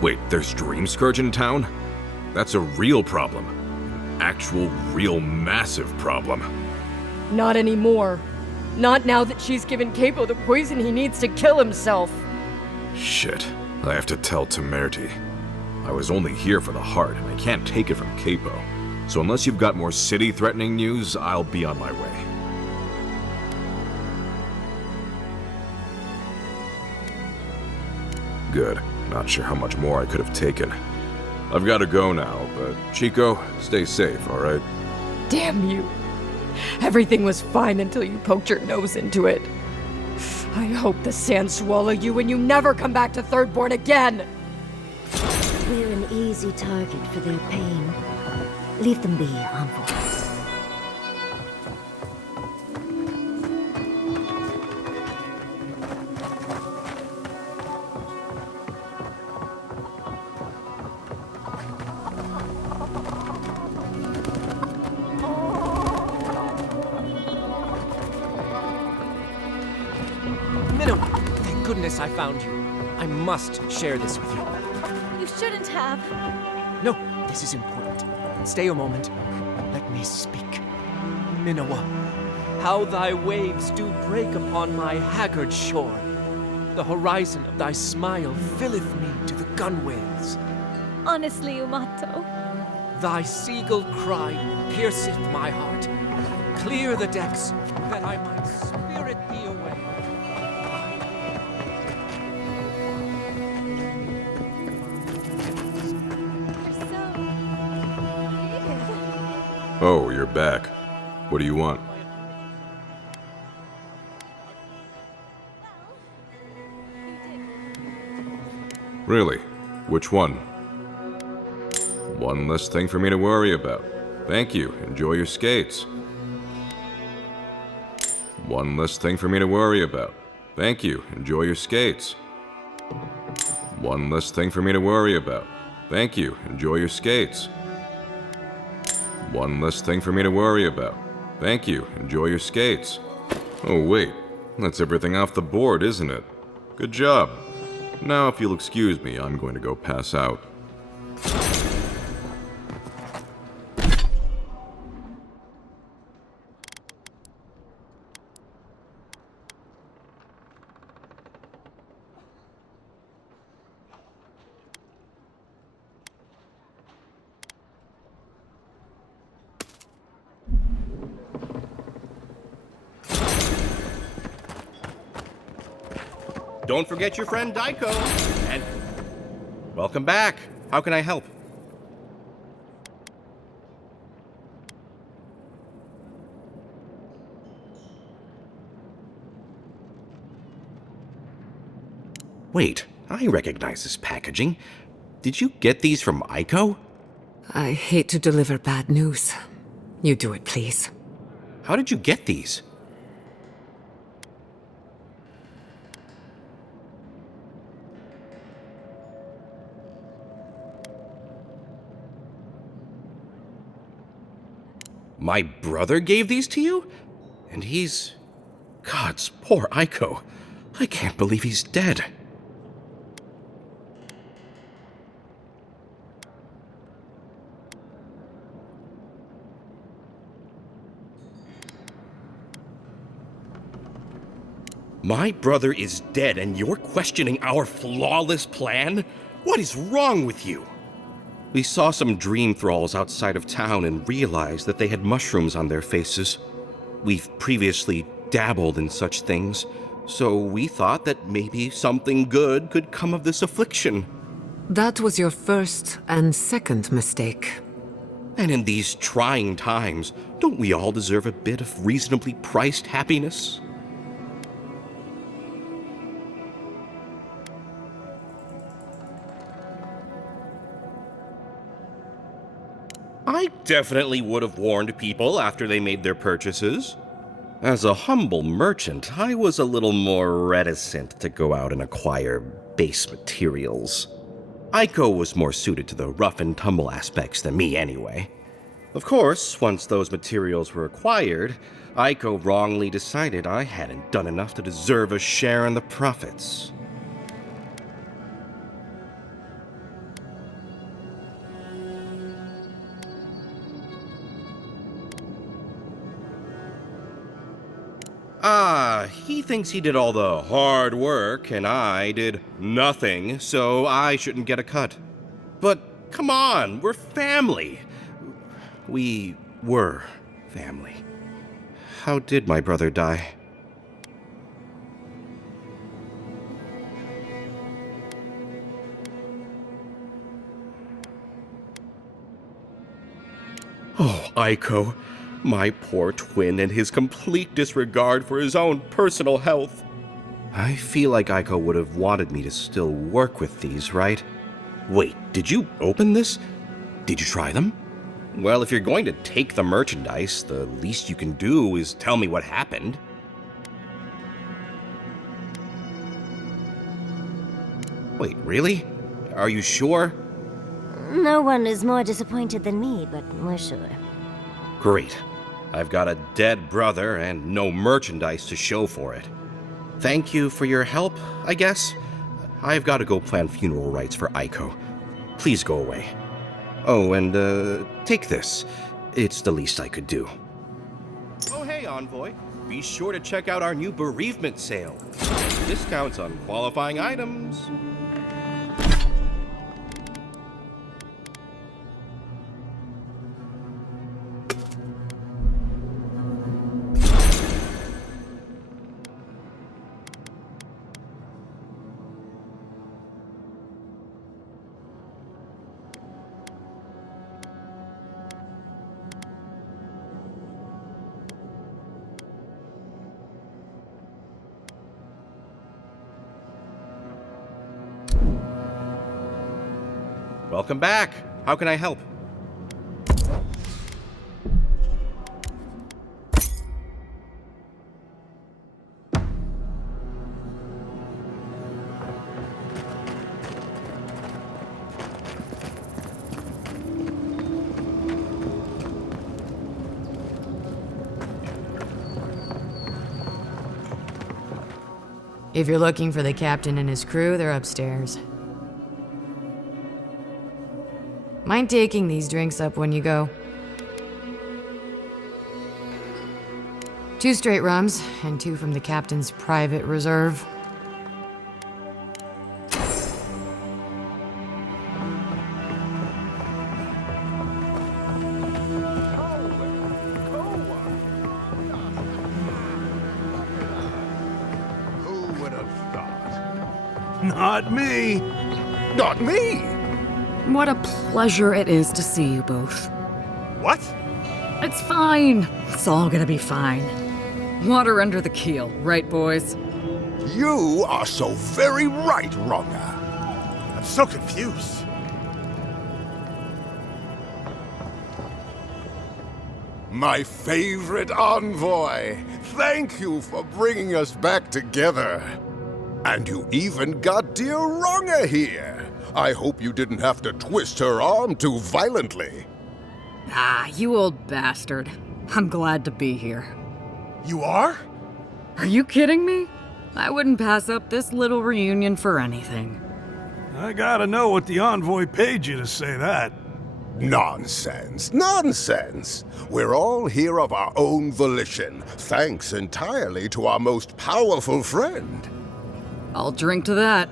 Wait, there's Dream Scourge in town? That's a real problem. Actual, real, massive problem. Not anymore. Not now that she's given Capo the poison he needs to kill himself. Shit, I have to tell Temerity. I was only here for the heart, and I can't take it from Capo. So unless you've got more city-threatening news, I'll be on my way. Good. Not sure how much more I could have taken. I've got to go now, but Chico, stay safe, alright? Damn you. Everything was fine until you poked your nose into it. I hope the sands swallow you and you never come back to Thirdborn again! We're an easy target for their pain. Leave them be, Envoy. I found you. I must share this with you. You shouldn't have. No, this is important. Stay a moment. Let me speak. Minowa, how thy waves do break upon my haggard shore. The horizon of thy smile filleth me to the gunwales. Honestly, Umato. Thy seagull cry pierceth my heart. Clear the decks, that I might spirit thee away. Oh, you're back. What do you want? Really? Which one? One less thing for me to worry about. Thank you. Enjoy your skates. One less thing for me to worry about. Thank you. Enjoy your skates. One less thing for me to worry about. Thank you. Enjoy your skates. One less thing for me to worry about. Thank you. Enjoy your skates. Oh, wait. That's everything off the board, isn't it? Good job. Now, if you'll excuse me, I'm going to go pass out. Don't forget your friend Daiko. And welcome back. How can I help? Wait, I recognize this packaging. Did you get these from Aiko? I hate to deliver bad news. You do it, please. How did you get these? My brother gave these to you? And he's... Gods, poor Aiko. I can't believe he's dead. My brother is dead and you're questioning our flawless plan? What is wrong with you? We saw some dream thralls outside of town and realized that they had mushrooms on their faces. We've previously dabbled in such things, so we thought that maybe something good could come of this affliction. That was your first and second mistake. And in these trying times, don't we all deserve a bit of reasonably priced happiness? I definitely would have warned people after they made their purchases. As a humble merchant, I was a little more reticent to go out and acquire base materials. Aiko was more suited to the rough and tumble aspects than me anyway. Of course, once those materials were acquired, Aiko wrongly decided I hadn't done enough to deserve a share in the profits. He thinks he did all the hard work and I did nothing, so I shouldn't get a cut. But come on, we're family. We were family. How did my brother die? Oh, Aiko. My poor twin and his complete disregard for his own personal health. I feel like Aiko would have wanted me to still work with these, right? Wait, did you open this? Did you try them? Well, if you're going to take the merchandise, the least you can do is tell me what happened. Wait, really? Are you sure? No one is more disappointed than me, but we're sure. Great. I've got a dead brother and no merchandise to show for it. Thank you for your help, I guess. I've got to go plan funeral rites for Aiko. Please go away. Oh, and take this. It's the least I could do. Oh, hey, Envoy. Be sure to check out our new bereavement sale. Discounts on qualifying items. Welcome back. How can I help? If you're looking for the captain and his crew, they're upstairs. Mind taking these drinks up when you go? 2 straight rums, and 2 from the captain's private reserve. Who would have thought? Not me! Not me! What a pleasure it is to see you both. What? It's fine. It's all gonna be fine. Water under the keel, right, boys? You are so very right, Ronga. I'm so confused. My favorite envoy. Thank you for bringing us back together. And you even got dear Ronga here. I hope you didn't have to twist her arm too violently. Ah, you old bastard. I'm glad to be here. You are? Are you kidding me? I wouldn't pass up this little reunion for anything. I gotta know what the envoy paid you to say that. Nonsense, nonsense! We're all here of our own volition, thanks entirely to our most powerful friend. I'll drink to that.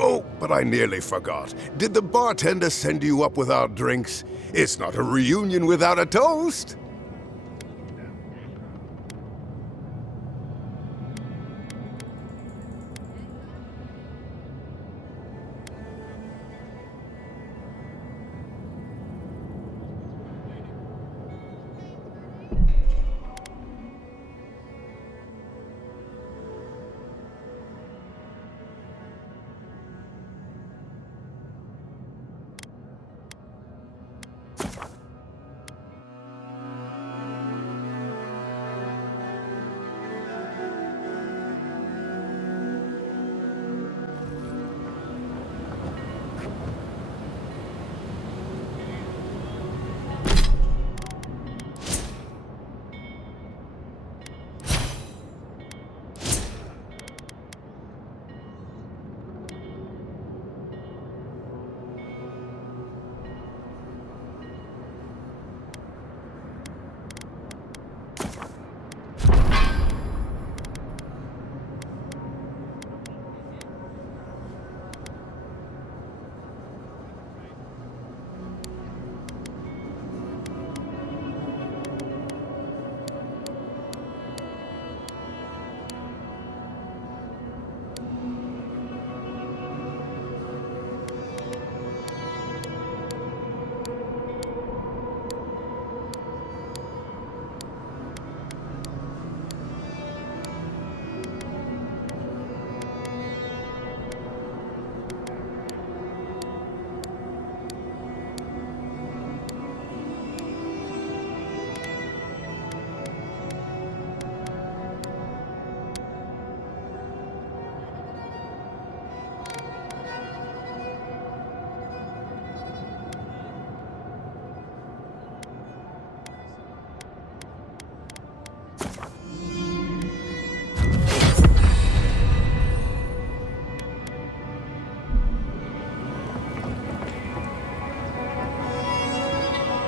Oh, but I nearly forgot. Did the bartender send you up with our drinks? It's not a reunion without a toast!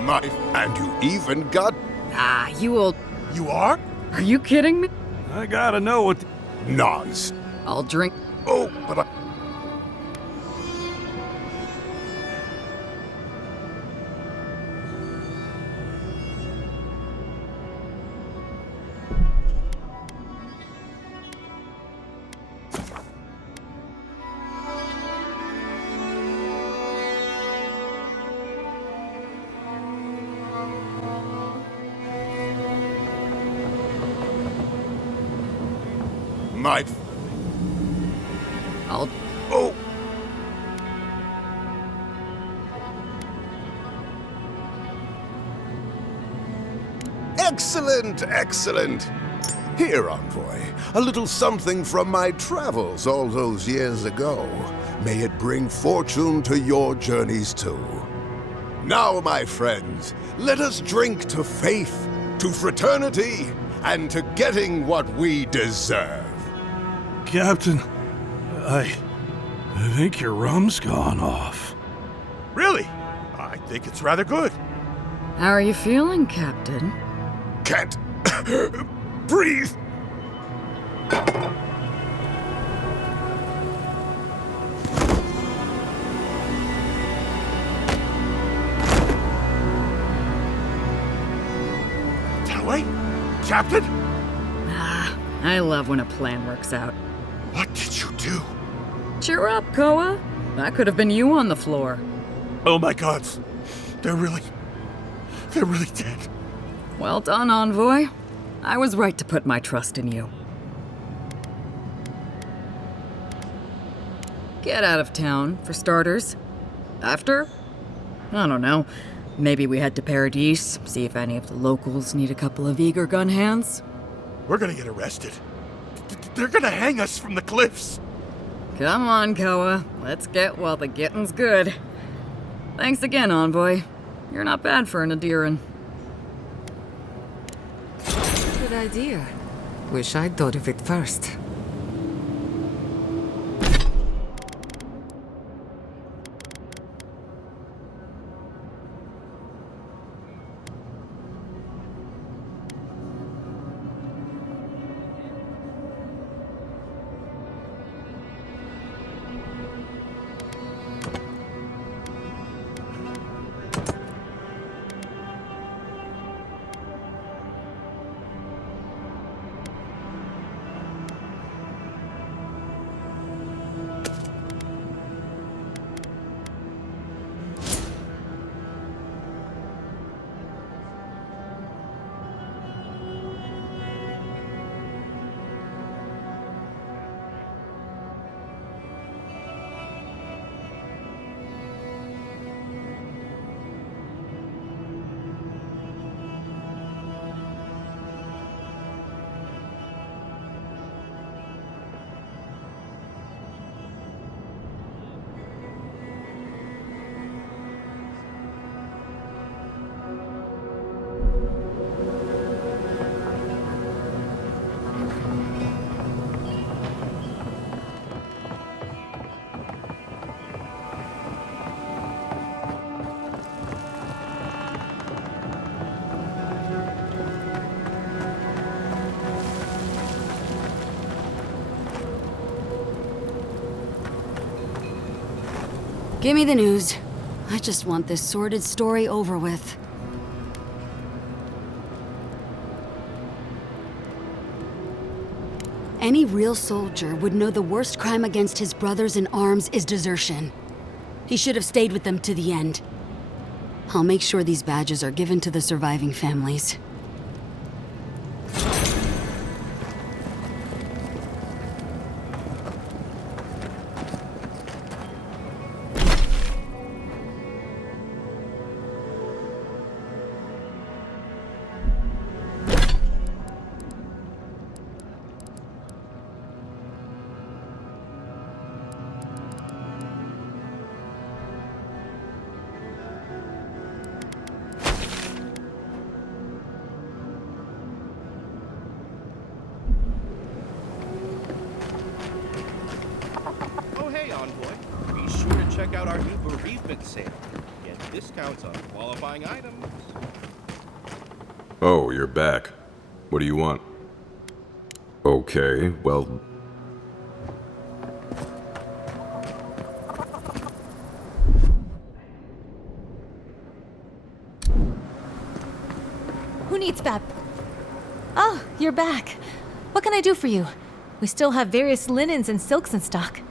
And you even got... Ah, you old... You are? Are you kidding me? I gotta know what... Nonsense. I'll drink... Oh, but I... I'll... Oh! Excellent, excellent! Here, Envoy, a little something from my travels all those years ago. May it bring fortune to your journeys too. Now, my friends, let us drink to faith, to fraternity, and to getting what we deserve. Captain, I think your rum's gone off. Really? I think it's rather good. How are you feeling, Captain? Can't breathe. Talway? Captain? Ah, I love when a plan works out. What did you do? Cheer up, Koa. That could have been you on the floor. Oh my gods. They're really dead. Well done, Envoy. I was right to put my trust in you. Get out of town, for starters. After? I don't know. Maybe we head to Paradis, see if any of the locals need a couple of eager gun hands. We're gonna get arrested. They're gonna hang us from the cliffs. Come on, Koa. Let's get while the getting's good. Thanks again, Envoy. You're not bad for an Adiran. Good idea. Wish I'd thought of it first. Give me the news. I just want this sordid story over with. Any real soldier would know the worst crime against his brothers in arms is desertion. He should have stayed with them to the end. I'll make sure these badges are given to the surviving families. Check out our new bereavement sale. Get discounts on qualifying items. Oh, you're back. What do you want? Okay, well... Who needs Bab? Oh, you're back. What can I do for you? We still have various linens and silks in stock.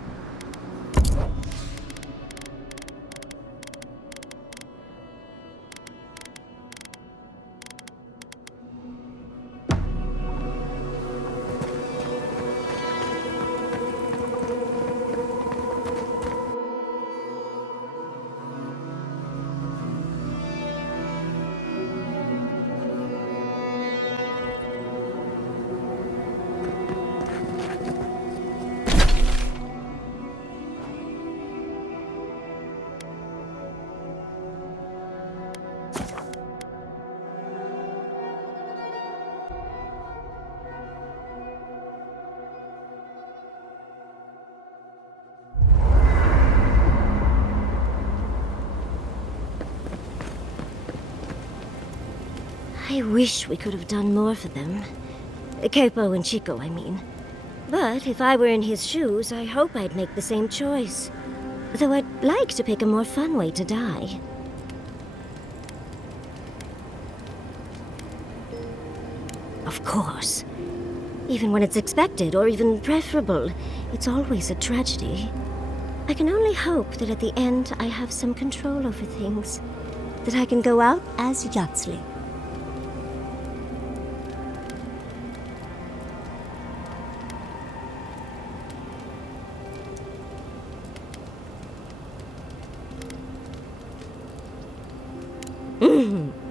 I wish we could have done more for them. Capo and Chico, I mean. But if I were in his shoes, I hope I'd make the same choice. Though I'd like to pick a more fun way to die. Of course. Even when it's expected, or even preferable, it's always a tragedy. I can only hope that at the end I have some control over things. That I can go out as Yatsley.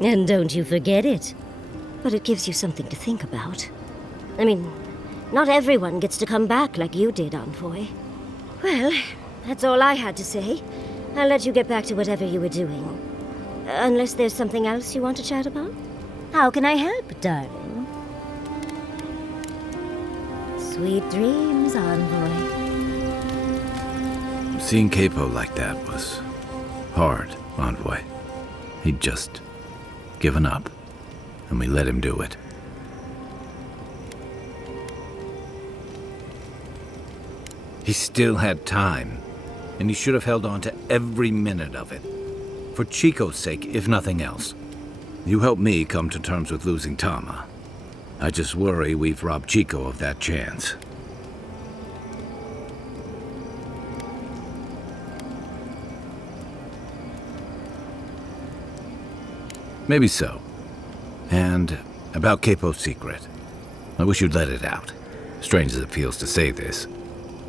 And don't you forget it. But it gives you something to think about. I mean, not everyone gets to come back like you did, Envoy. Well, that's all I had to say. I'll let you get back to whatever you were doing. Unless there's something else you want to chat about? How can I help, darling? Sweet dreams, Envoy. Seeing Capo like that was hard, Envoy. He'd just given up, and we let him do it. He still had time, and he should have held on to every minute of it. For Chico's sake, if nothing else. You helped me come to terms with losing Tama. I just worry we've robbed Chico of that chance. Maybe so. And about Capo's secret. I wish you'd let it out. Strange as it feels to say this.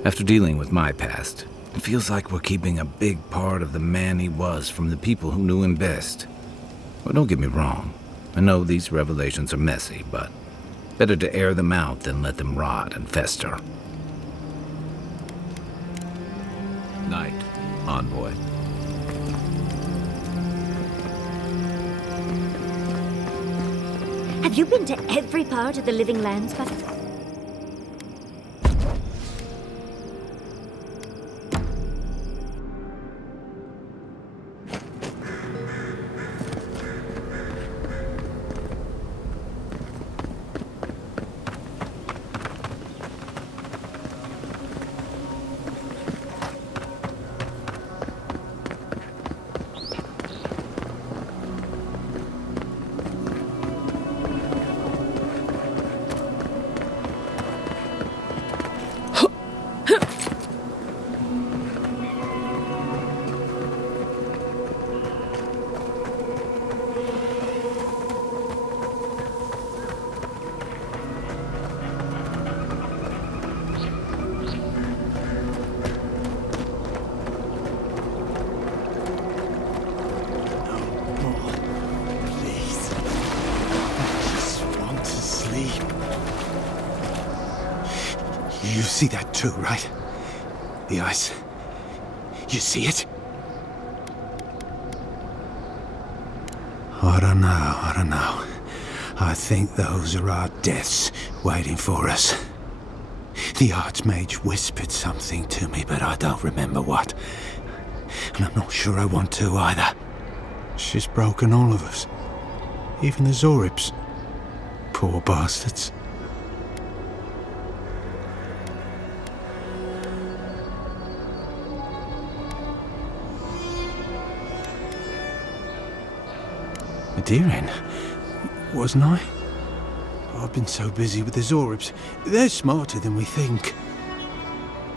After dealing with my past, it feels like we're keeping a big part of the man he was from the people who knew him best. Well, don't get me wrong. I know these revelations are messy, but better to air them out than let them rot and fester. Night, Envoy. Have you been to every part of the Living Lands, but... You see that too, right? The ice. You see it? I don't know. I think those are our deaths waiting for us. The Archmage whispered something to me, but I don't remember what. And I'm not sure I want to either. She's broken all of us. Even the Zoribs. Poor bastards. Adirin, wasn't I? I've been so busy with the Zoribs. They're smarter than we think.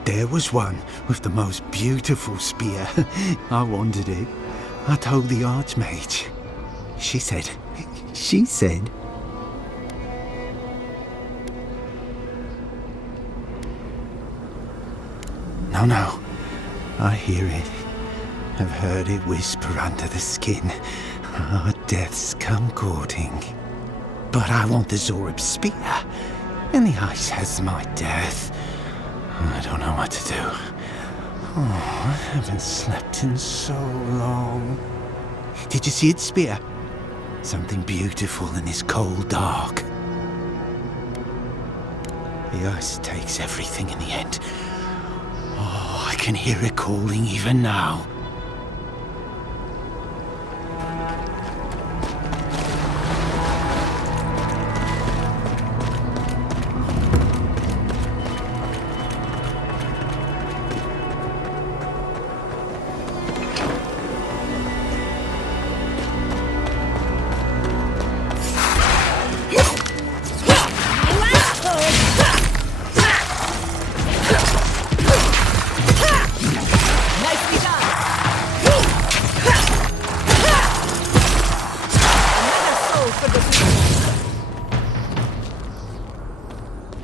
There was one with the most beautiful spear. I wanted it. I told the Archmage. She said... No. I hear it. I've heard it whisper under the skin. Our deaths come courting. But I want the Zorib spear. And the ice has my death. I don't know what to do. Oh, I haven't slept in so long. Did you see its spear? Something beautiful in this cold dark. The ice takes everything in the end. Oh, I can hear it calling even now.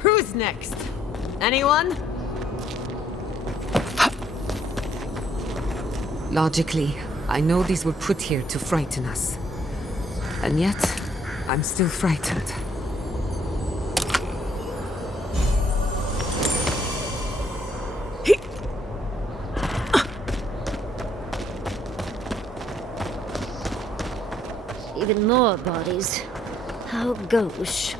Who's next? Anyone? Logically, I know these were put here to frighten us. And yet, I'm still frightened. Even more bodies. How gauche.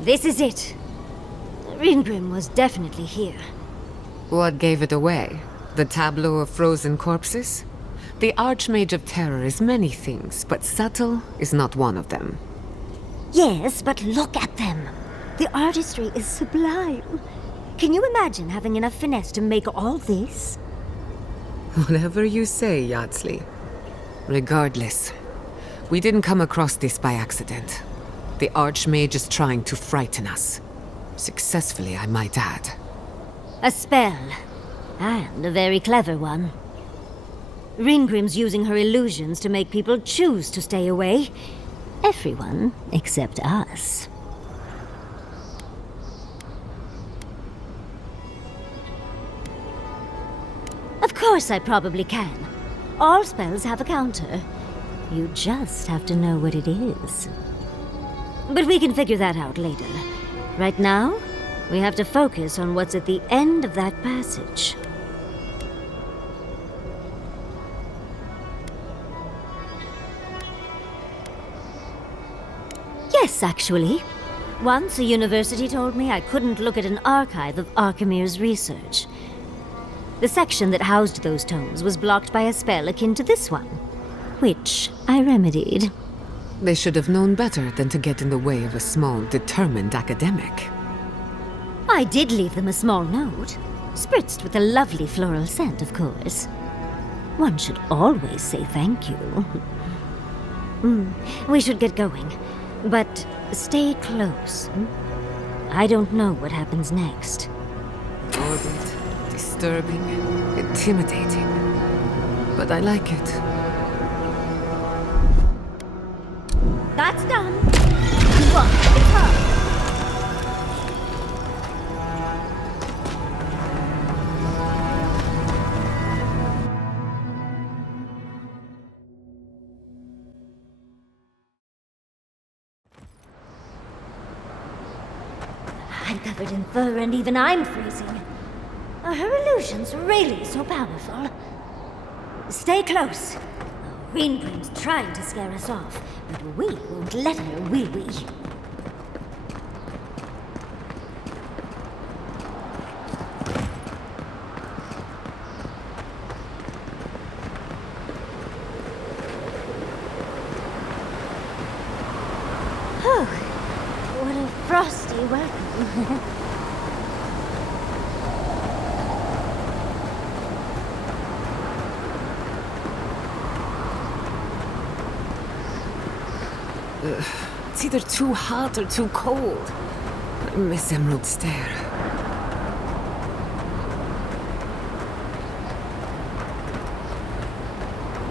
This is it. Ringrim was definitely here. What gave it away? The tableau of frozen corpses? The Archmage of Terror is many things, but subtle is not one of them. Yes, but look at them. The artistry is sublime. Can you imagine having enough finesse to make all this? Whatever you say, Yardsley. Regardless, we didn't come across this by accident. The Archmage is trying to frighten us. Successfully, I might add. A spell. And a very clever one. Ringrim's using her illusions to make people choose to stay away. Everyone except us. Of course I probably can. All spells have a counter. You just have to know what it is. But we can figure that out later. Right now, we have to focus on what's at the end of that passage. Yes, actually. Once a university told me I couldn't look at an archive of Archimir's research. The section that housed those tomes was blocked by a spell akin to this one, which I remedied. They should have known better than to get in the way of a small, determined academic. I did leave them a small note, spritzed with a lovely floral scent, of course. One should always say thank you. We should get going, but stay close. I don't know what happens next. Morbid, disturbing, intimidating. But I like it. That's done. Look, it's her. I'm covered in fur and even I'm freezing. Are her illusions really so powerful? Stay close. Ringrim's trying to scare us off, but we won't let her, will we? welcome. It's either too hot or too cold. I miss Emerald Stair.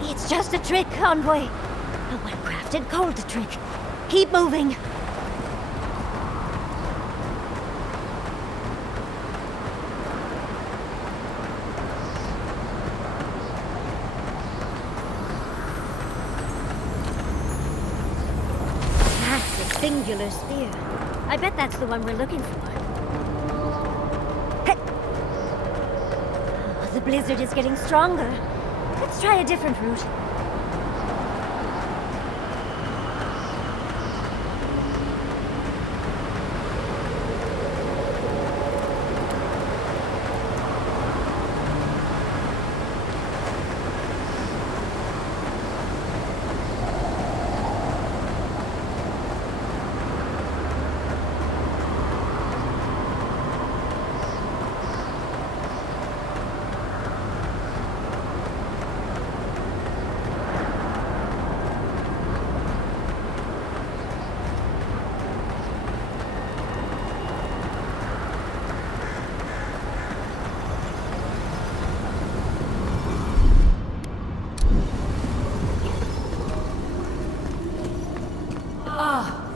It's just a trick, Envoy. A well-crafted cold trick. Keep moving. That's a singular spear. I bet that's the one we're looking for. Hey. Oh, the blizzard is getting stronger. Let's try a different route.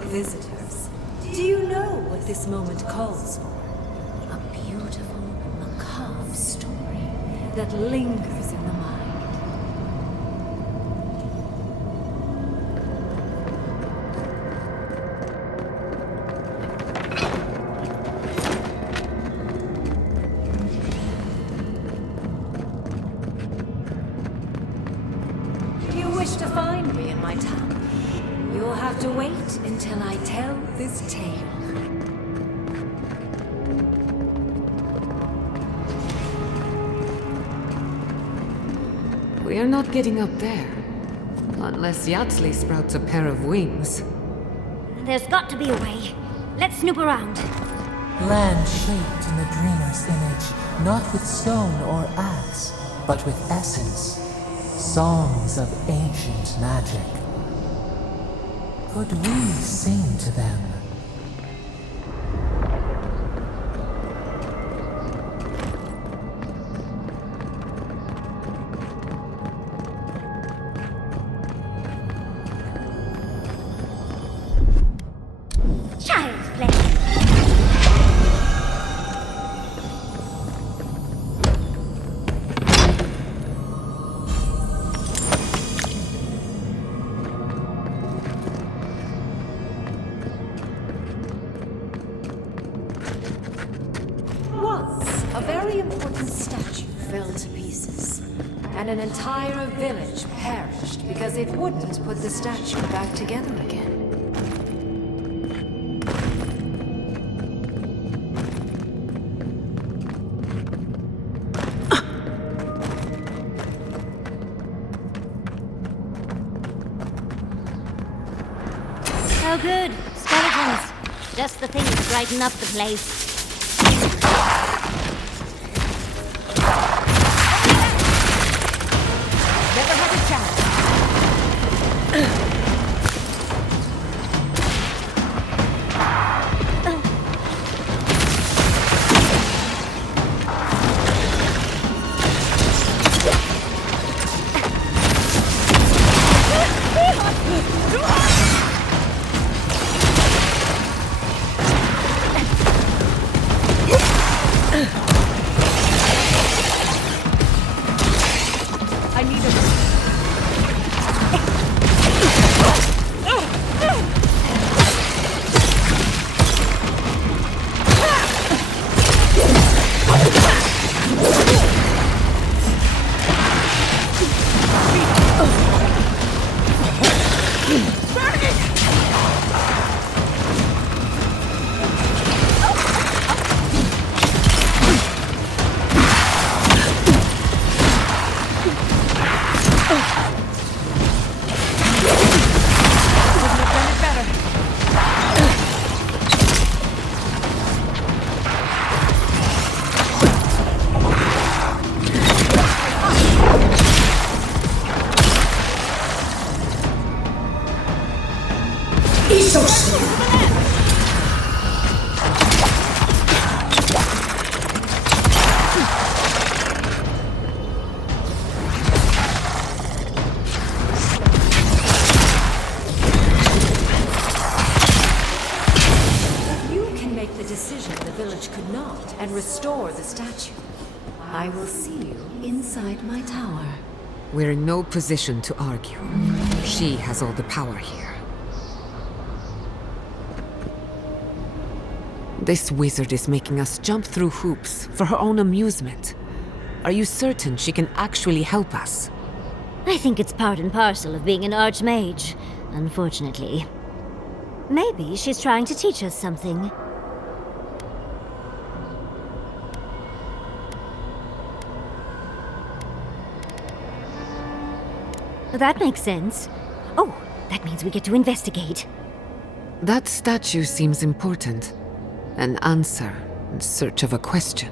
Visitors, do you know what this moment calls for? A beautiful, macabre story that lingers in the mind. Do you wish to find me in my town? You'll have to wait until I tell this tale. We are not getting up there. Unless Yatsley sprouts a pair of wings. There's got to be a way. Let's snoop around. Land shaped in the dreamer's image, not with stone or axe, but with essence. Songs of ancient magic. Could we sing to them? Child's play. A very important statue fell to pieces, and an entire village perished because it wouldn't put the statue back together again. Oh good, skeletons. Just the thing to brighten up the place. Never had a chance. I need a... restore the statue, I will see you inside my tower. We're in no position to argue. She has all the power here. This wizard is making us jump through hoops for her own amusement. Are you certain she can actually help us? I think it's part and parcel of being an archmage, unfortunately. Maybe she's trying to teach us something. That makes sense. Oh, that means we get to investigate. That statue seems important. An answer in search of a question.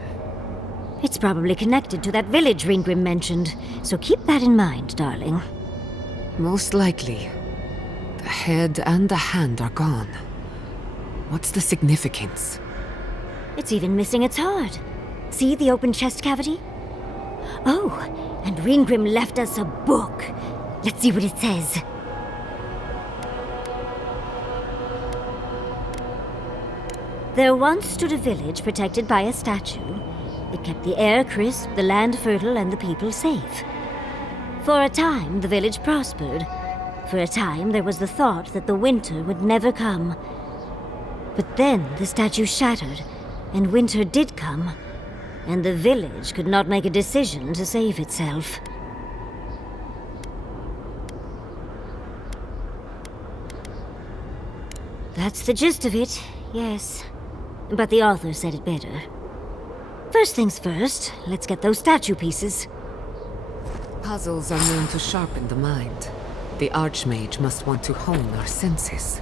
It's probably connected to that village Ringrim mentioned, so keep that in mind, darling. Most likely. The head and the hand are gone. What's the significance? It's even missing its heart. See the open chest cavity? Oh, and Ringrim left us a book. Let's see what it says. There once stood a village protected by a statue. It kept the air crisp, the land fertile, and the people safe. For a time, the village prospered. For a time, there was the thought that the winter would never come. But then the statue shattered, and winter did come, and the village could not make a decision to save itself. That's the gist of it, yes. But the author said it better. First things first, let's get those statue pieces. Puzzles are known to sharpen the mind. The Archmage must want to hone our senses.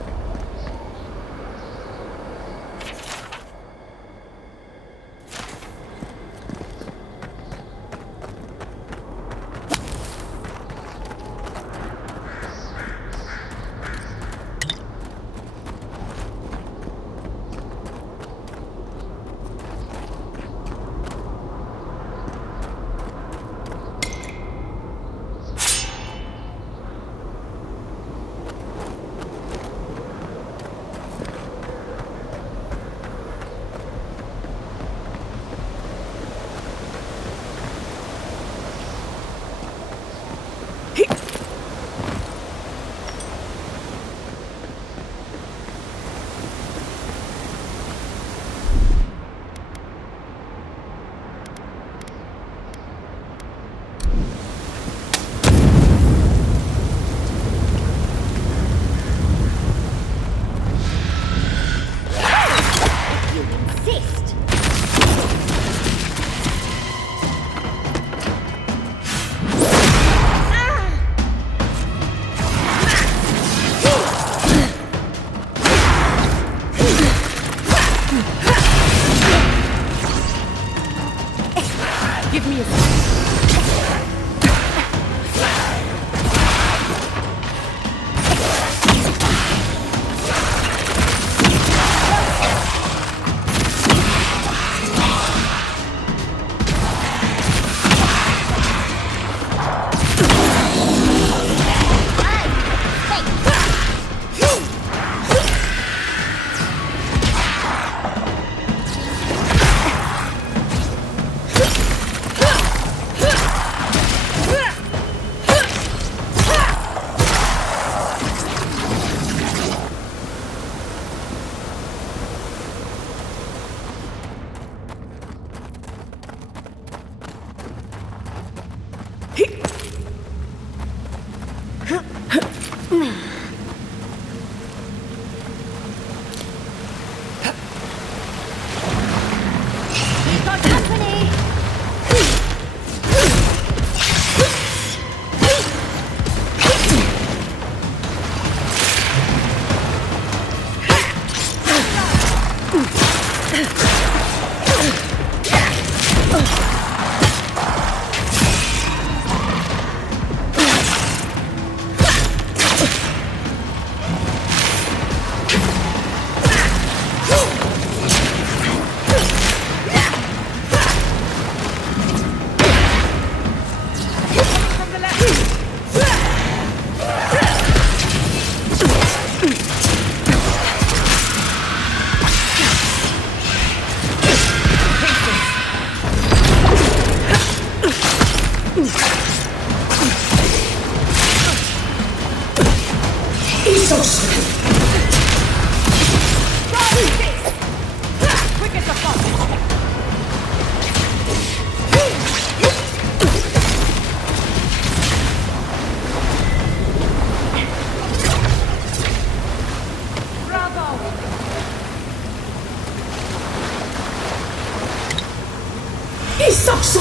Come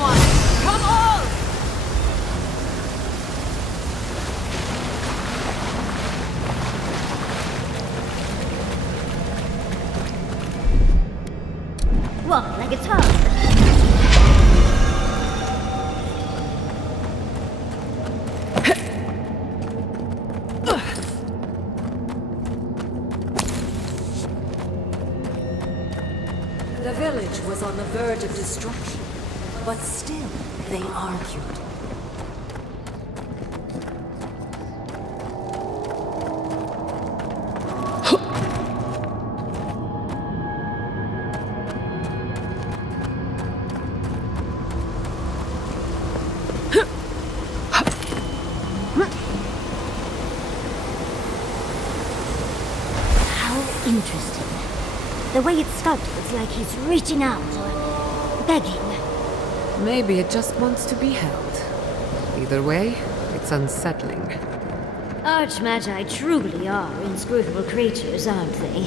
on! Come on! Walk like it's hard. The village was on the verge of destruction, but still they argued. How interesting. The way it started, it's like he's reaching out or begging. Maybe it just wants to be held. Either way, it's unsettling. Archmagi truly are inscrutable creatures, aren't they?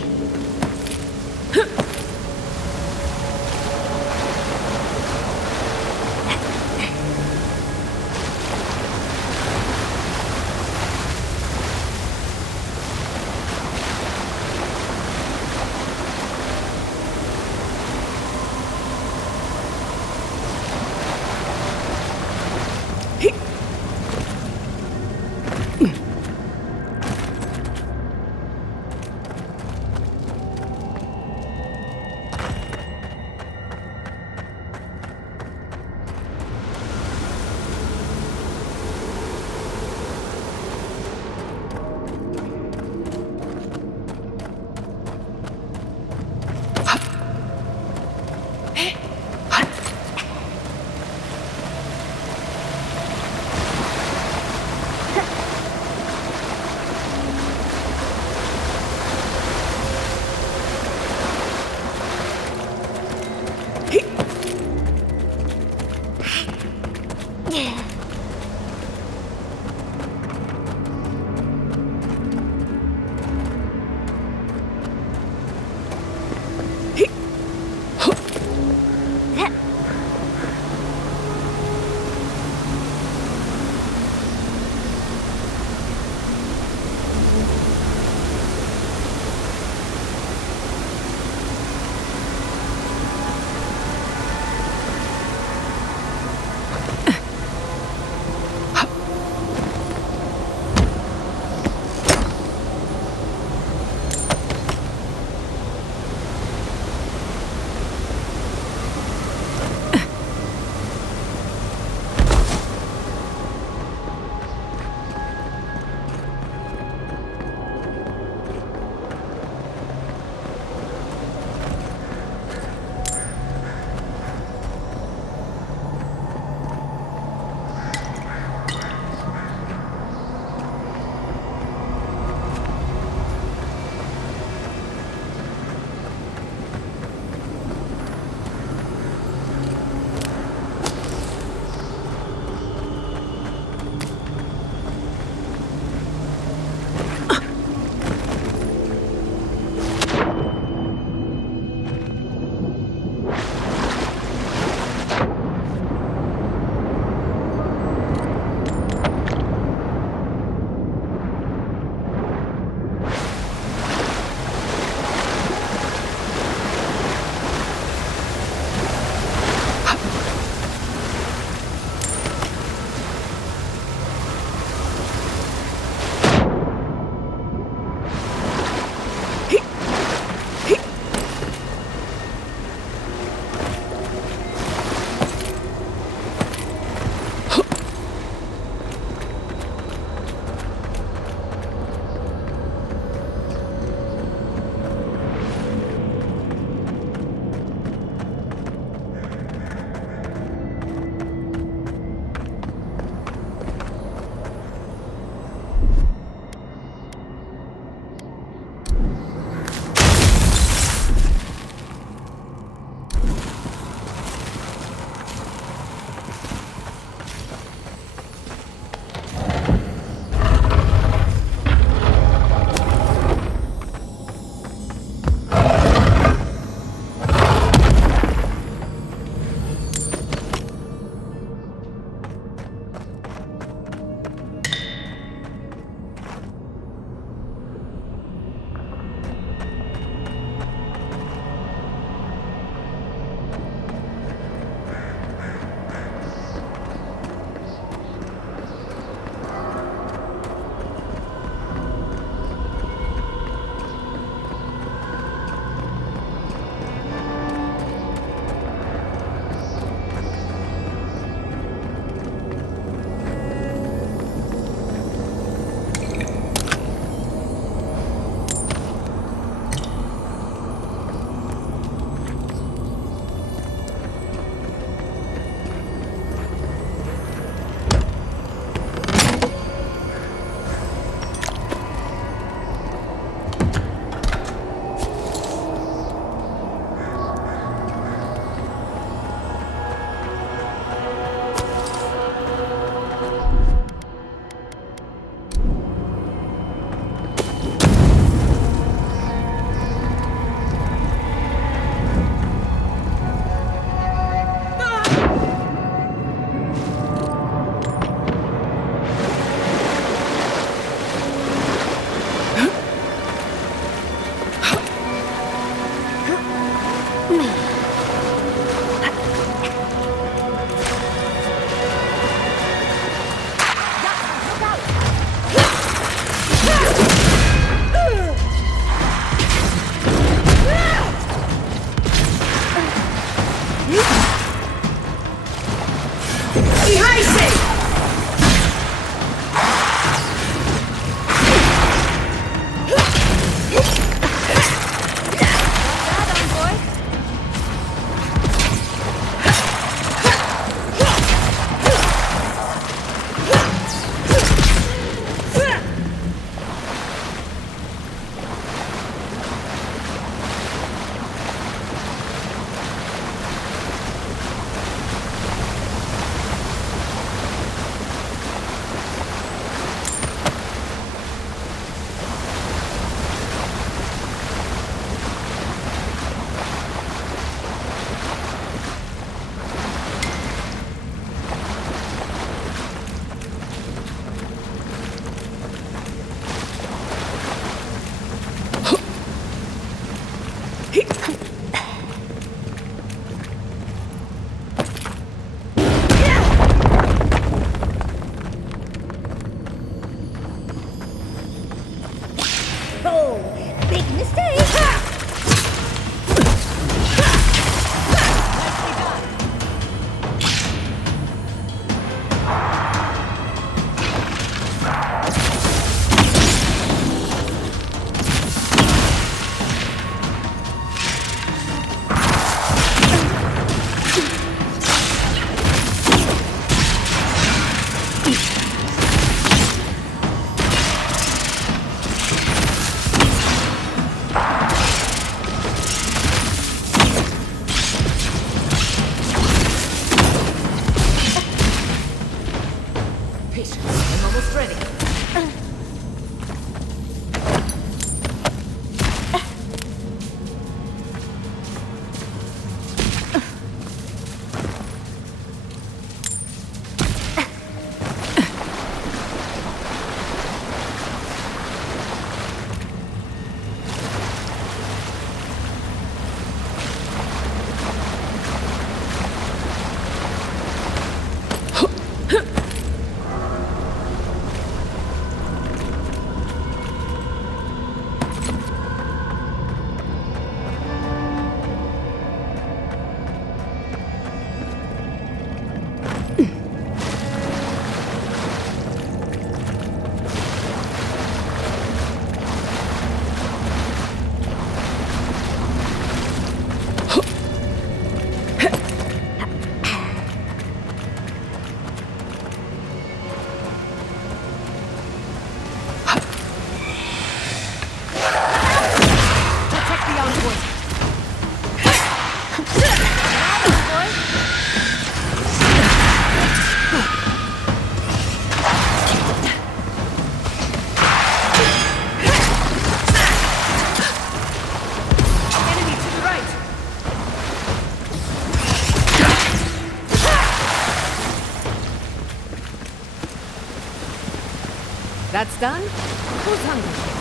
That's done? Who's hungry?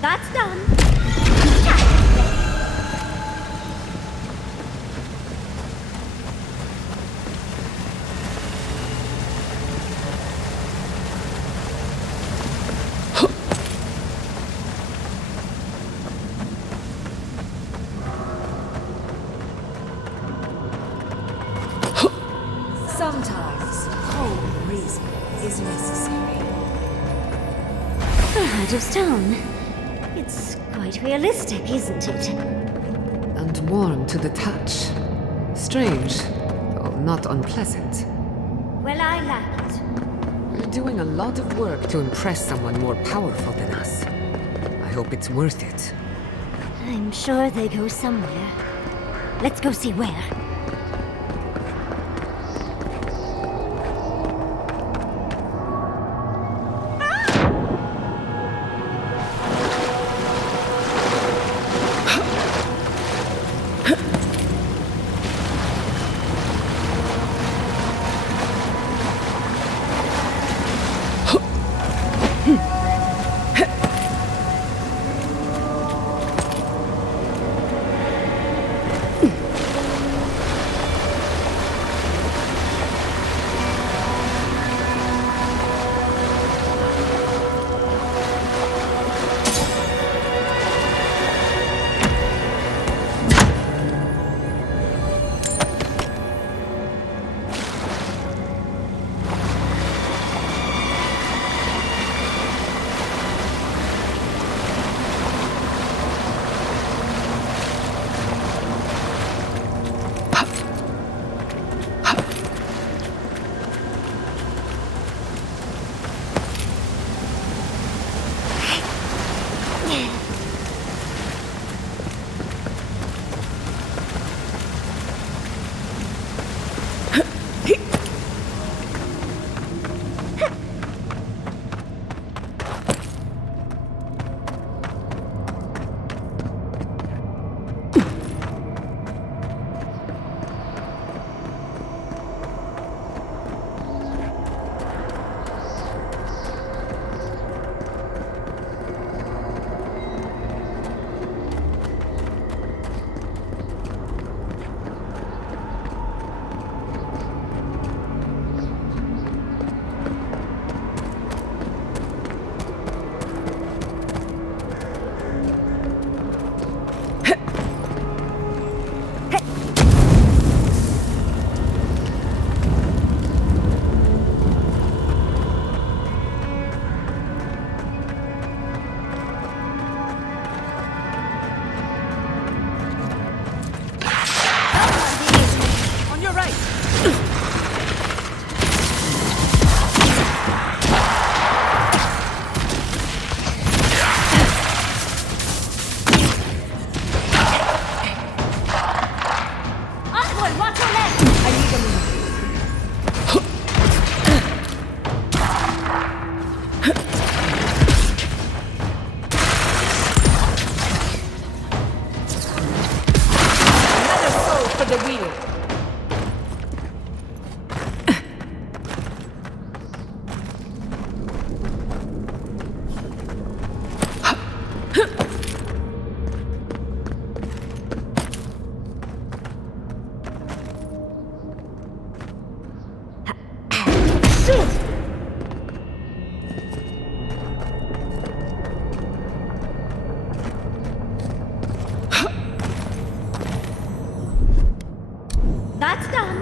That's done. Sometimes cold reason is necessary. The heart of stone. It's quite realistic, isn't it? And warm to the touch. Strange, though not unpleasant. Well, I like it. We're doing a lot of work to impress someone more powerful than us. I hope it's worth it. I'm sure they go somewhere. Let's go see where. That's done.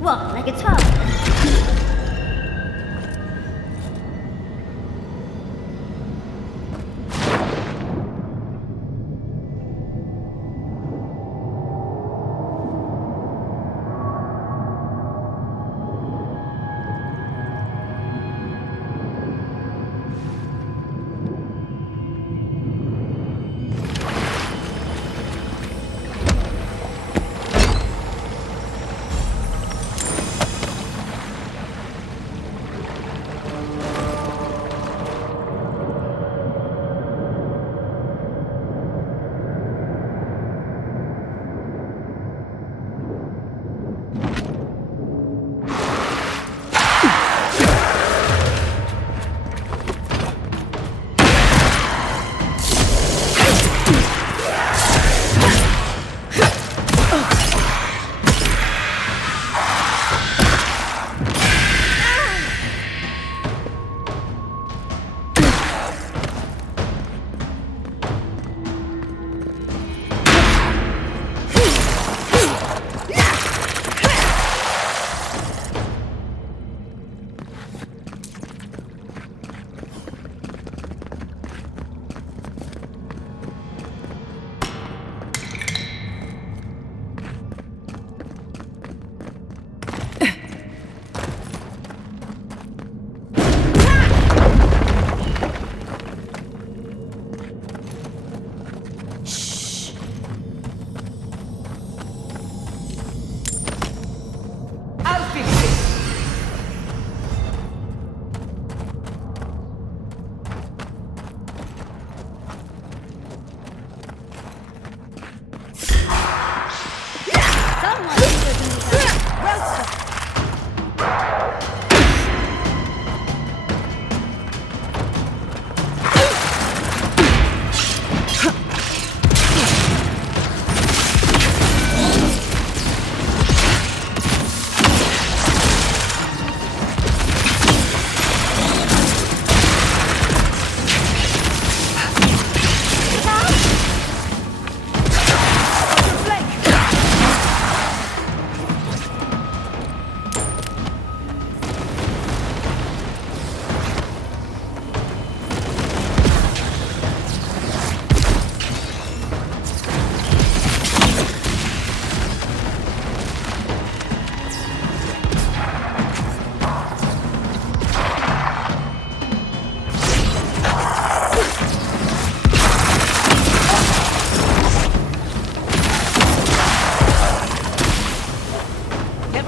What, like it's hot?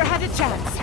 never had a chance.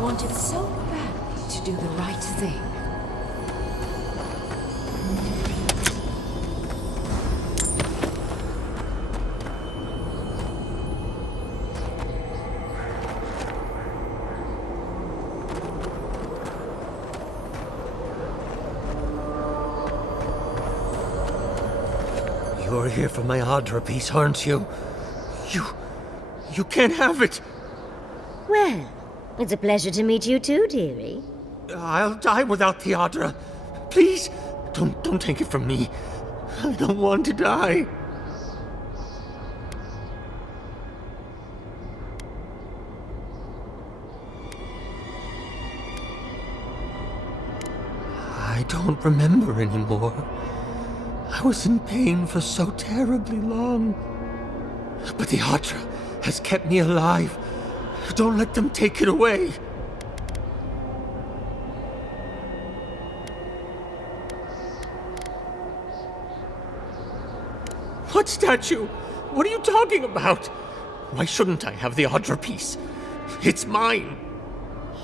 Wanted so badly to do the right thing. You're here for my Adra piece, aren't you? You can't have it! Well, it's a pleasure to meet you too, dearie. I'll die without the Adra. Please, don't take it from me. I don't want to die. I don't remember anymore. I was in pain for so terribly long. But the Adra has kept me alive. Don't let them take it away. What statue? What are you talking about? Why shouldn't I have the Adra piece? It's mine.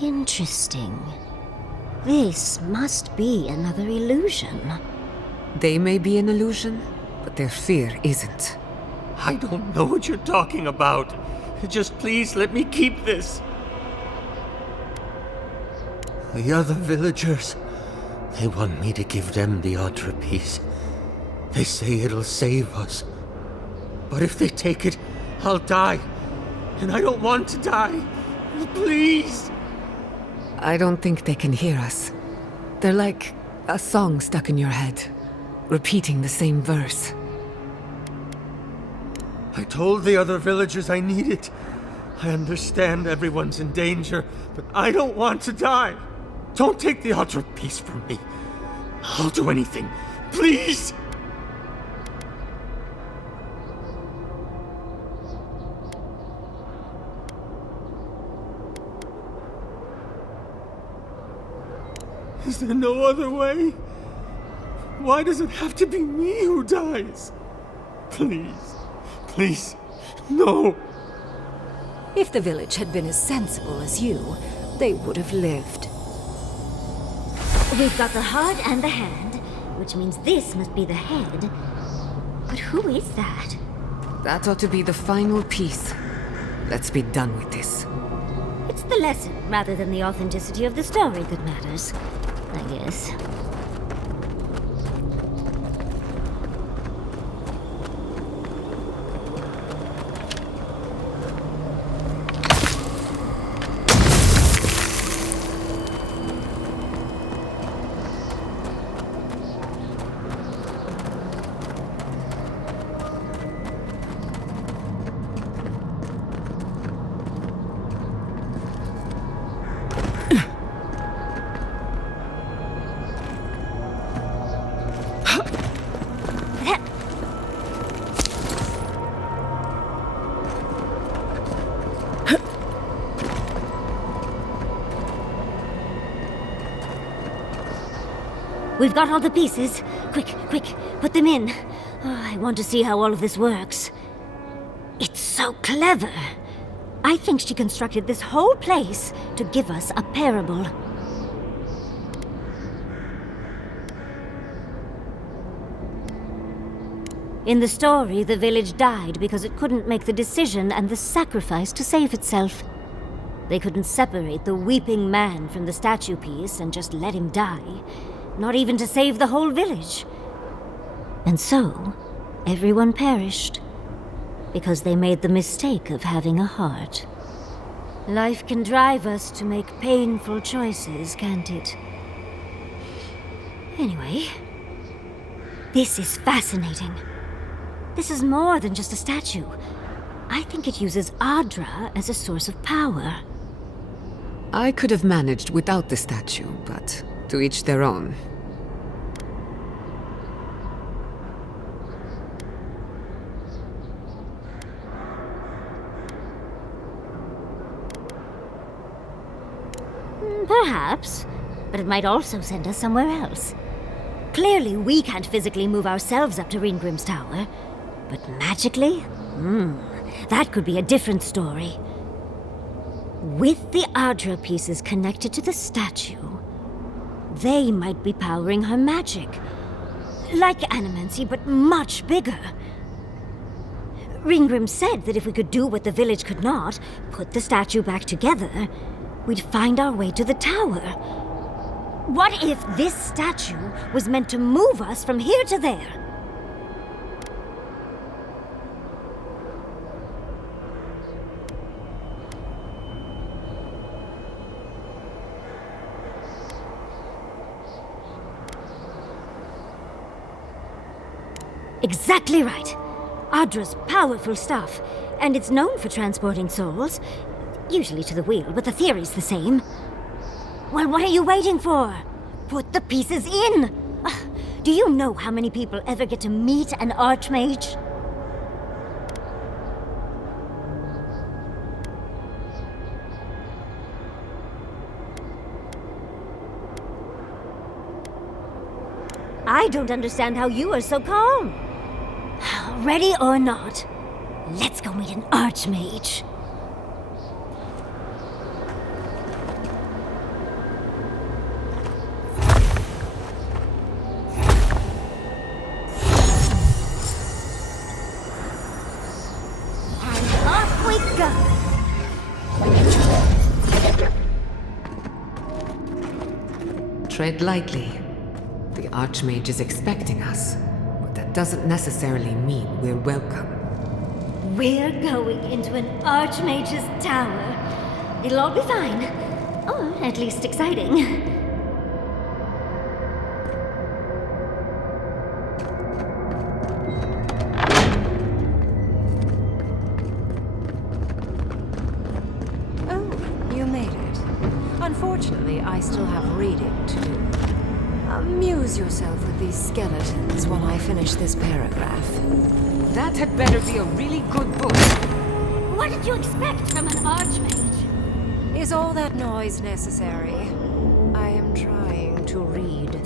Interesting. This must be another illusion. They may be an illusion, but their fear isn't. I don't know what you're talking about. Just please let me keep this. The other villagers, they want me to give them the Adra piece. They say it'll save us. But if they take it, I'll die. And I don't want to die. Please. I don't think they can hear us. They're like a song stuck in your head, repeating the same verse. I told the other villagers I need it. I understand everyone's in danger, but I don't want to die. Don't take the Adra piece from me. I'll do anything. Please! Is there no other way? Why does it have to be me who dies? Please. Please, no. If the village had been as sensible as you, they would have lived. We've got the heart and the hand, which means this must be the head. But who is that? That ought to be the final piece. Let's be done with this. It's the lesson rather than the authenticity of the story that matters, I guess. We've got all the pieces. Quick, quick, put them in. Oh, I want to see how all of this works. It's so clever. I think she constructed this whole place to give us a parable. In the story, the village died because it couldn't make the decision and the sacrifice to save itself. They couldn't separate the weeping man from the statue piece and just let him die, not even to save the whole village. And so, everyone perished, because they made the mistake of having a heart. Life can drive us to make painful choices, can't it? Anyway, this is fascinating. This is more than just a statue. I think it uses Adra as a source of power. I could have managed without the statue, but to each their own. Perhaps, but it might also send us somewhere else. Clearly, we can't physically move ourselves up to Ringrim's tower, but magically? That could be a different story. With the Adra pieces connected to the statue, they might be powering her magic. Like Animancy, but much bigger. Ringgrim said that if we could do what the village could not, put the statue back together, we'd find our way to the tower. What if this statue was meant to move us from here to there? Exactly right. Adra's powerful stuff, and it's known for transporting souls. Usually to the wheel, but the theory's the same. Well, what are you waiting for? Put the pieces in! Do you know how many people ever get to meet an Archmage? I don't understand how you are so calm. Ready or not, let's go meet an Archmage. And off we go! Tread lightly. The Archmage is expecting us, but that doesn't necessarily mean we're welcome. We're going into an Archmage's tower. It'll all be fine. Or at least exciting. Oh, you made it. Unfortunately, I still have reading to do. Amuse yourself with these skeletons while I finish this paragraph. That had better be a really good book. What did you expect from an Archmage? Is all that noise necessary? I am trying to read.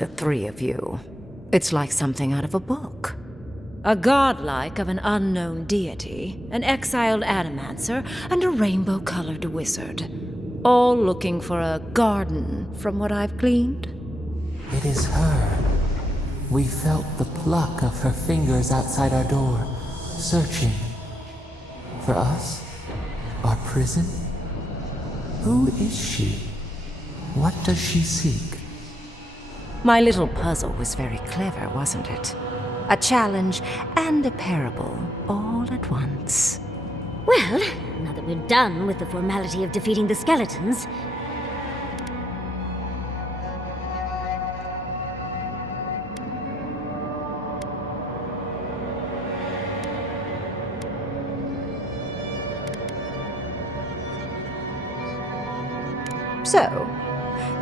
the three of you. It's like something out of a book. A godlike of an unknown deity, an exiled animancer, and a rainbow-colored wizard. All looking for a garden, from what I've gleaned. It is her. We felt the pluck of her fingers outside our door, searching. For us? Our prison? Who is she? What does she seek? My little puzzle was very clever, wasn't it? A challenge and a parable, all at once. Well, now that we're done with the formality of defeating the skeletons... So,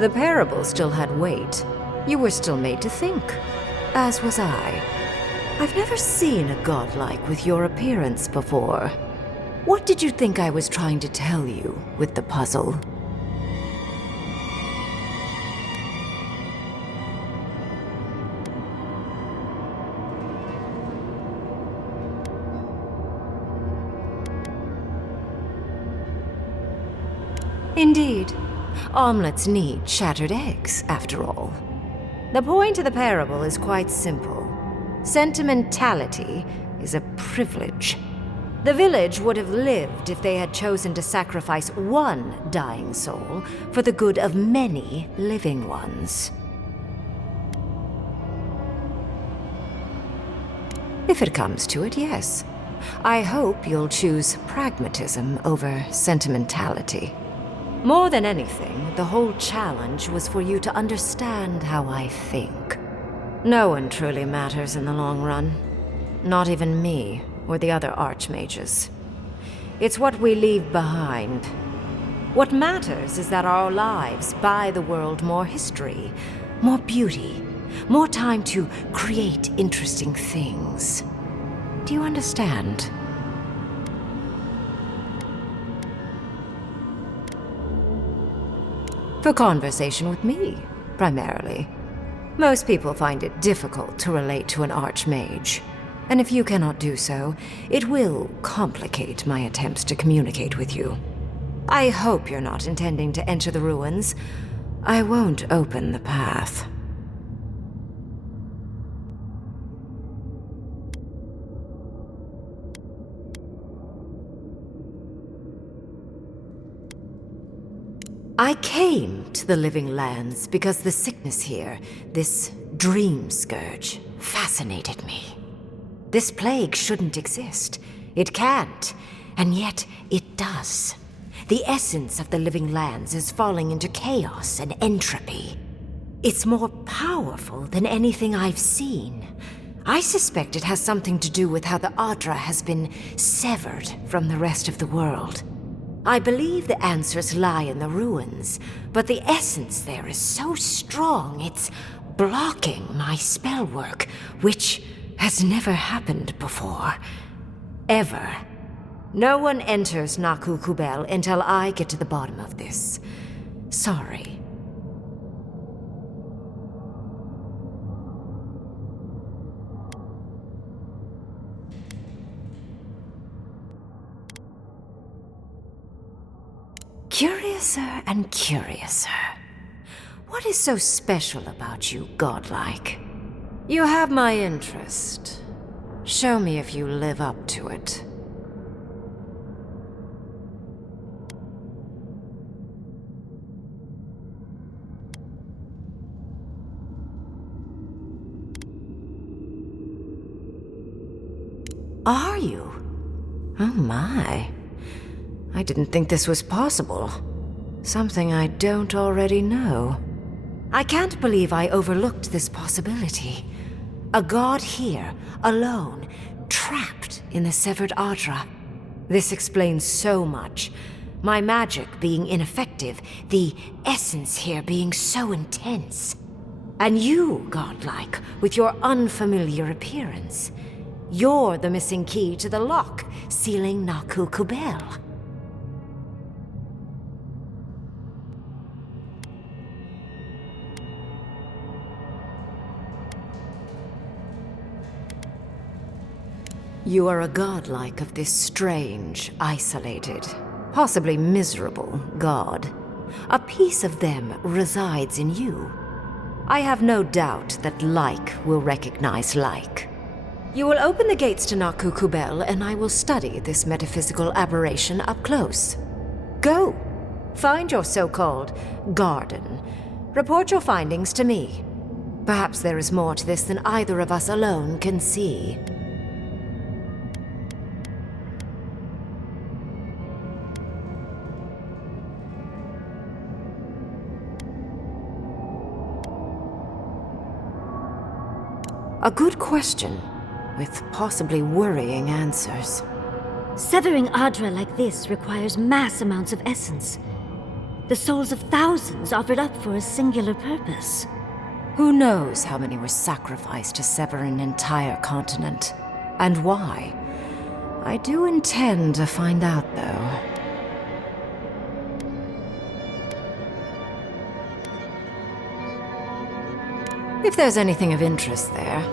the parable still had weight. You were still made to think, as was I. I've never seen a godlike with your appearance before. What did you think I was trying to tell you with the puzzle? Indeed. Omelets need shattered eggs, after all. The point of the parable is quite simple. Sentimentality is a privilege. The village would have lived if they had chosen to sacrifice one dying soul for the good of many living ones. If it comes to it, yes. I hope you'll choose pragmatism over sentimentality. More than anything, the whole challenge was for you to understand how I think. No one truly matters in the long run. Not even me, or the other archmages. It's what we leave behind. What matters is that our lives buy the world more history, more beauty, more time to create interesting things. Do you understand? For conversation with me, primarily. Most people find it difficult to relate to an archmage. And if you cannot do so, it will complicate my attempts to communicate with you. I hope you're not intending to enter the ruins. I won't open the path. I came to the Living Lands because the sickness here, this dream scourge, fascinated me. This plague shouldn't exist. It can't, and yet it does. The essence of the Living Lands is falling into chaos and entropy. It's more powerful than anything I've seen. I suspect it has something to do with how the Adra has been severed from the rest of the world. I believe the answers lie in the ruins, but the essence there is so strong it's blocking my spell work, which has never happened before. Ever. No one enters Naku Kubel until I get to the bottom of this. Sorry. Curiouser and curiouser. What is so special about you, godlike? You have my interest. Show me if you live up to it. Are you? Oh my. I didn't think this was possible. Something I don't already know. I can't believe I overlooked this possibility. A god here, alone, trapped in the severed Adra. This explains so much. My magic being ineffective, the essence here being so intense. And you, godlike, with your unfamiliar appearance. You're the missing key to the lock, sealing Naku Kubel. You are a godlike of this strange, isolated, possibly miserable god. A piece of them resides in you. I have no doubt that like will recognize like. You will open the gates to Naku Kubel, and I will study this metaphysical aberration up close. Go. Find your so-called garden. Report your findings to me. Perhaps there is more to this than either of us alone can see. A good question, with possibly worrying answers. Severing Adra like this requires mass amounts of essence. The souls of thousands offered up for a singular purpose. Who knows how many were sacrificed to sever an entire continent? And why? I do intend to find out, though. If there's anything of interest there,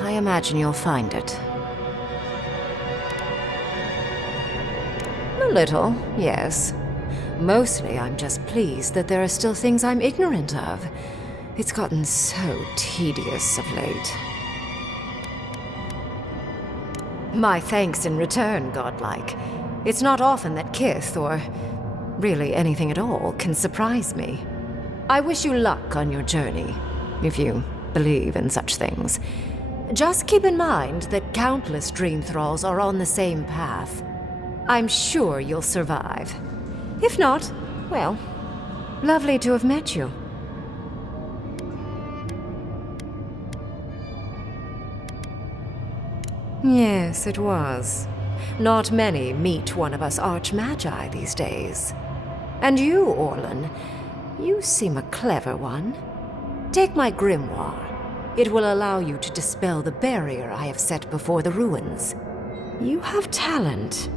I imagine you'll find it. A little, yes. Mostly, I'm just pleased that there are still things I'm ignorant of. It's gotten so tedious of late. My thanks in return, godlike. It's not often that Kith, or really anything at all, can surprise me. I wish you luck on your journey, if you believe in such things. Just keep in mind that countless dream thralls are on the same path. I'm sure you'll survive. If not, well, lovely to have met you. Yes, it was. Not many meet one of us archmagi these days. And you, Orlan, you seem a clever one. Take my grimoire. It will allow you to dispel the barrier I have set before the ruins. You have talent.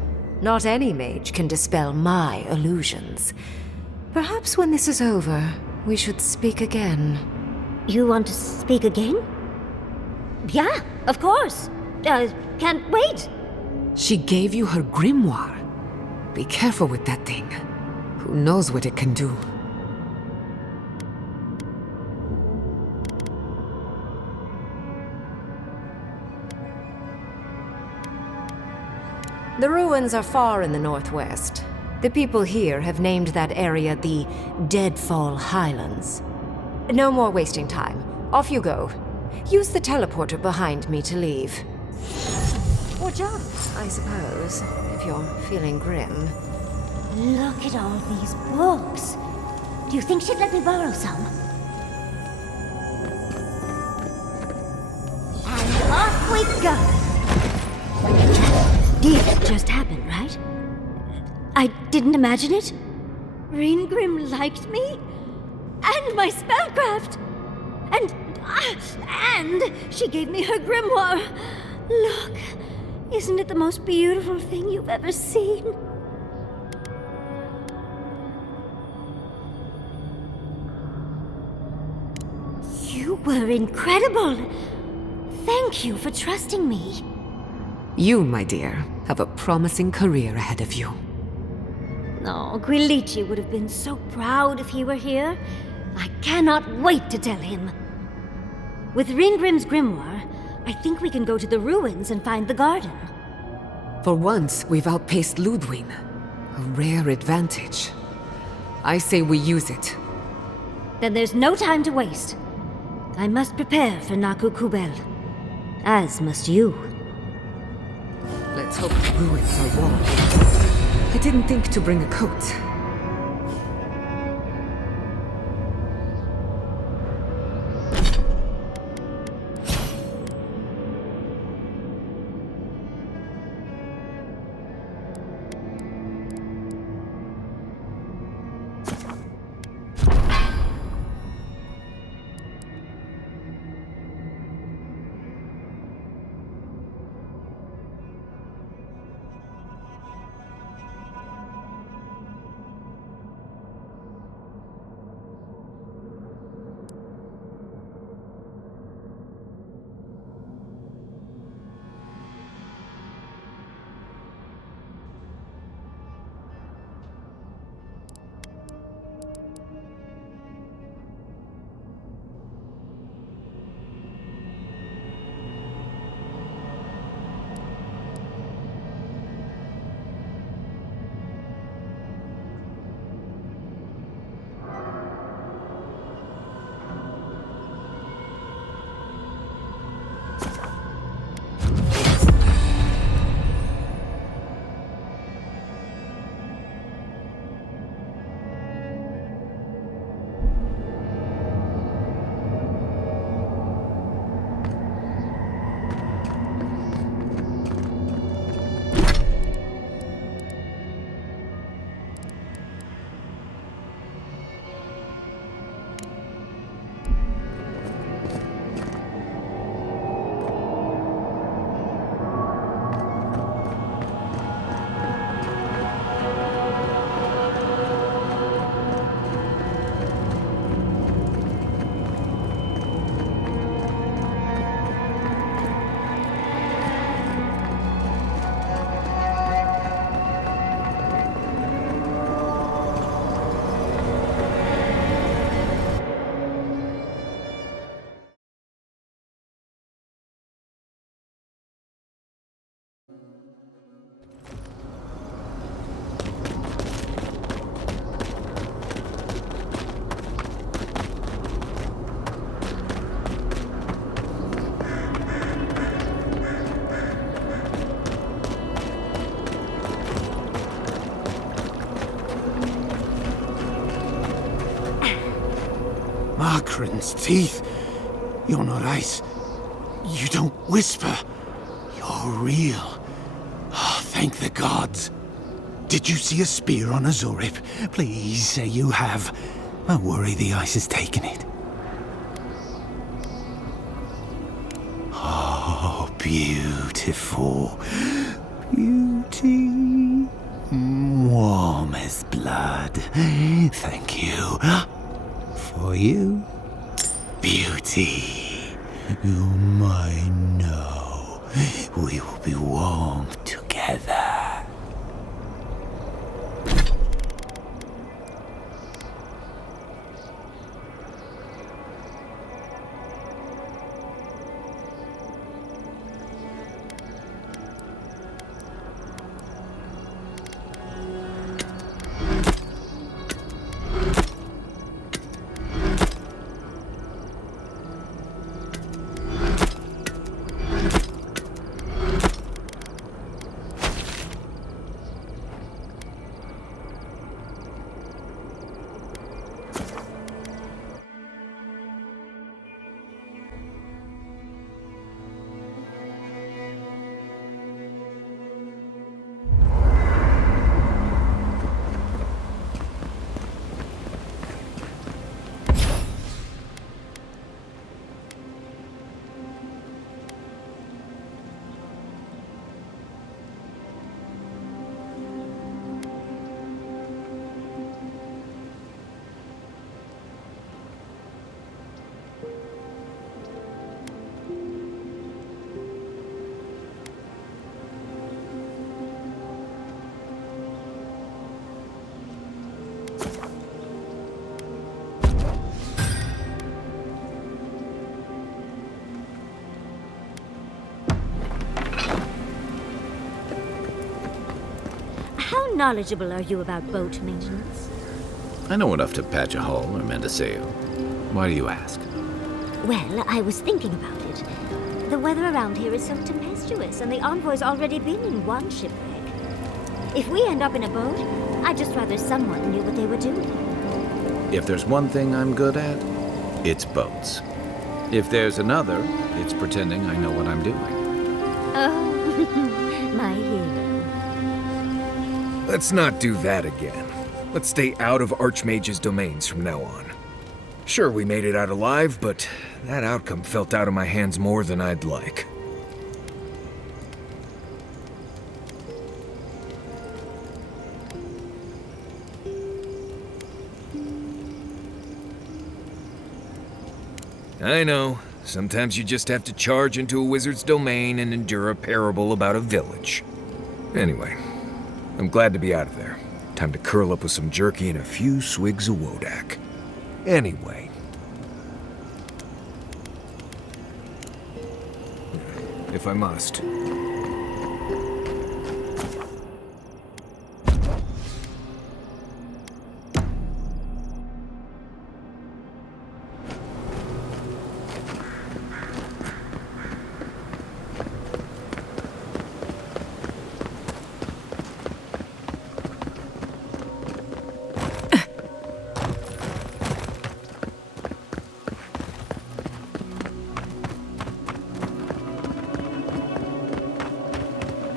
Not any mage can dispel my illusions. Perhaps when this is over, we should speak again. You want to speak again? Yeah, of course. Can't wait. She gave you her grimoire. Be careful with that thing. Who knows what it can do? The ruins are far in the northwest. The people here have named that area the Deadfall Highlands. No more wasting time. Off you go. Use the teleporter behind me to leave. Or jump, I suppose, if you're feeling grim. Look at all these books. Do you think she'd let me borrow some? And off we go! Did just happen, right? I didn't imagine it. Ringrim liked me? And my spellcraft! And she gave me her grimoire. Look, isn't it the most beautiful thing you've ever seen? You were incredible. Thank you for trusting me. You, my dear, have a promising career ahead of you. Oh, Gwilichi would have been so proud if he were here. I cannot wait to tell him. With Ringrim's grimoire, I think we can go to the ruins and find the garden. For once, we've outpaced Ludwig. A rare advantage. I say we use it. Then there's no time to waste. I must prepare for Naku Kubel. As must you. Let's hope the ruins are warm. I didn't think to bring a coat. Makran's teeth. You're not ice. You don't whisper. You're real. Oh, thank the gods. Did you see a spear on a Zorip? Please say you have. I worry the ice has taken it. Oh, beautiful. Beauty. Warm as blood. Thank you. For you, beauty. You're mine now. We will be warm together. How knowledgeable are you about boat maintenance? I know enough to patch a hull or mend a sail. Why do you ask? Well, I was thinking about it. The weather around here is so tempestuous, and the Envoy's already been in one shipwreck. If we end up in a boat, I'd just rather someone knew what they were doing. If there's one thing I'm good at, it's boats. If there's another, it's pretending I know what I'm doing. Oh, my hero. Let's not do that again. Let's stay out of Archmage's domains from now on. Sure, we made it out alive, but that outcome felt out of my hands more than I'd like. I know. Sometimes you just have to charge into a wizard's domain and endure a parable about a village. Anyway, I'm glad to be out of there. Time to curl up with some jerky and a few swigs of Wodak. Anyway. If I must.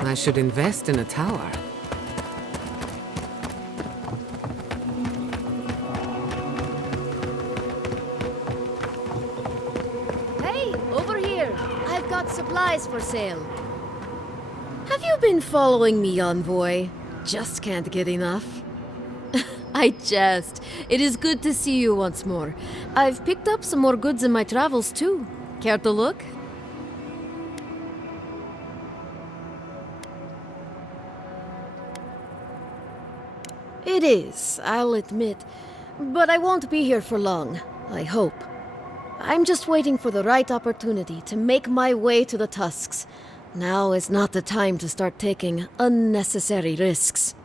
I should invest in a tower. Hey, over here. I've got supplies for sale. Have you been following me, Envoy? Just can't get enough. I jest. It is good to see you once more. I've picked up some more goods in my travels, too. Care to look? It is, I'll admit. But I won't be here for long, I hope. I'm just waiting for the right opportunity to make my way to the Tusks. Now is not the time to start taking unnecessary risks.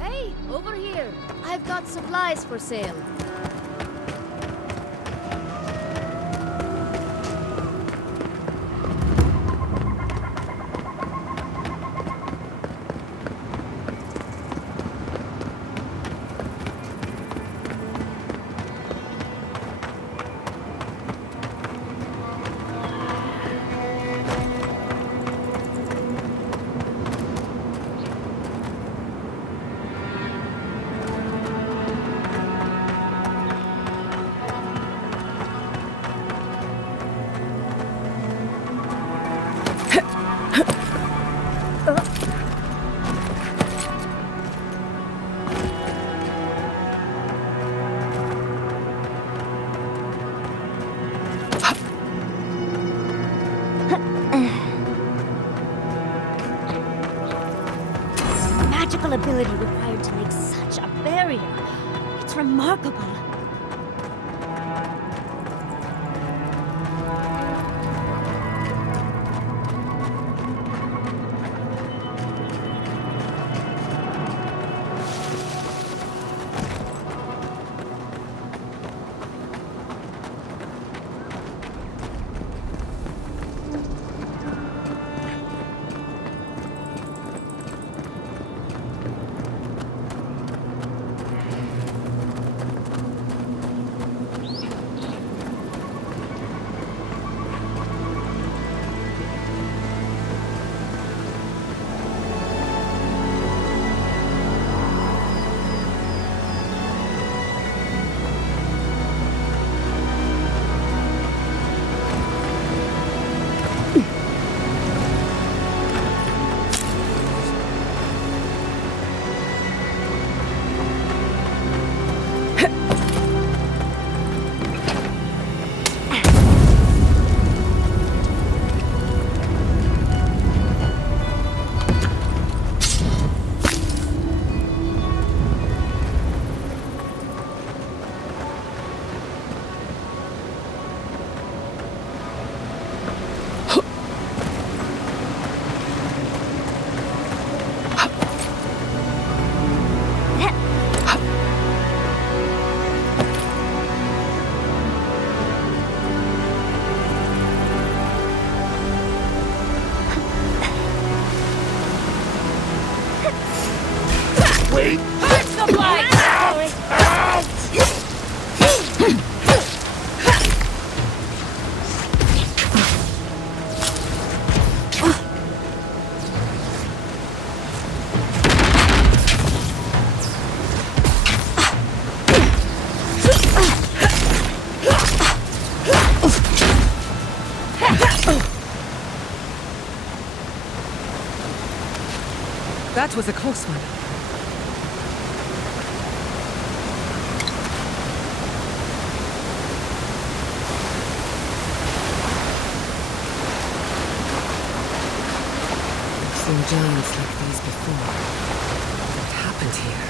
Hey, over here. I've got supplies for sale. required to make such a barrier. It's remarkable. Wait! The flag! That was a close one. I've seen giants like these before. What happened here?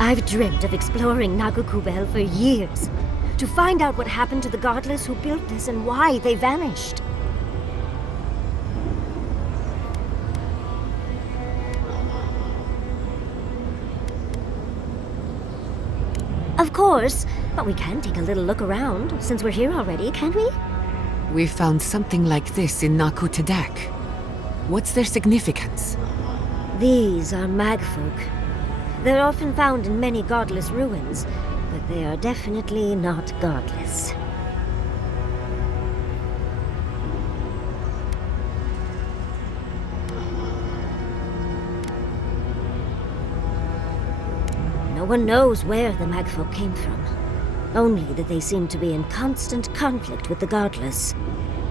I've dreamt of exploring Nagukubel for years, to find out what happened to the godless who built this and why they vanished. Of course, but we can take a little look around, since we're here already, can't we? We found something like this in Naku Tadak. What's their significance? These are magfolk. They're often found in many godless ruins, but they are definitely not godless. No one knows where the magfolk came from. Only that they seem to be in constant conflict with the godless.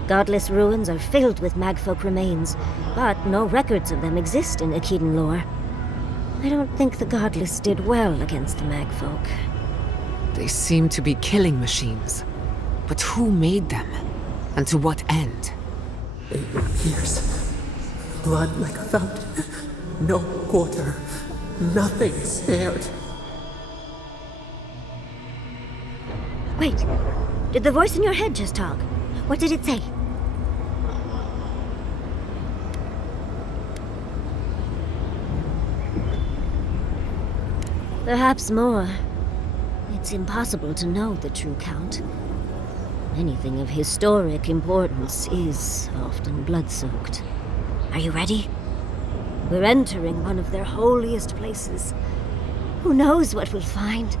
Godless ruins are filled with magfolk remains, but no records of them exist in Akhidan lore. I don't think the godless did well against the magfolk. They seem to be killing machines. But who made them? And to what end? 8 years. Blood like a fountain. No quarter. Nothing spared. Wait. Did the voice in your head just talk? What did it say? Perhaps more. It's impossible to know the true count. Anything of historic importance is often blood-soaked. Are you ready? We're entering one of their holiest places. Who knows what we'll find?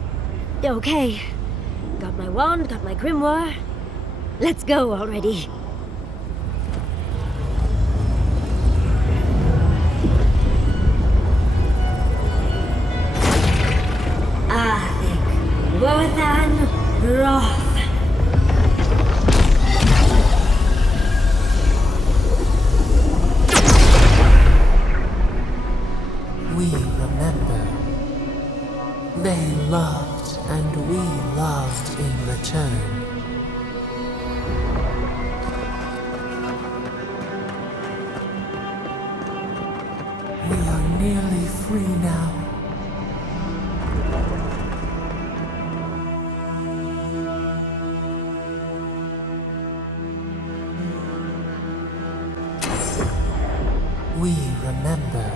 Okay. Got my wand, got my grimoire. Let's go already. Athik, Worthan, Roth. We remember. They loved, and we loved in return. We are nearly free now. We remember.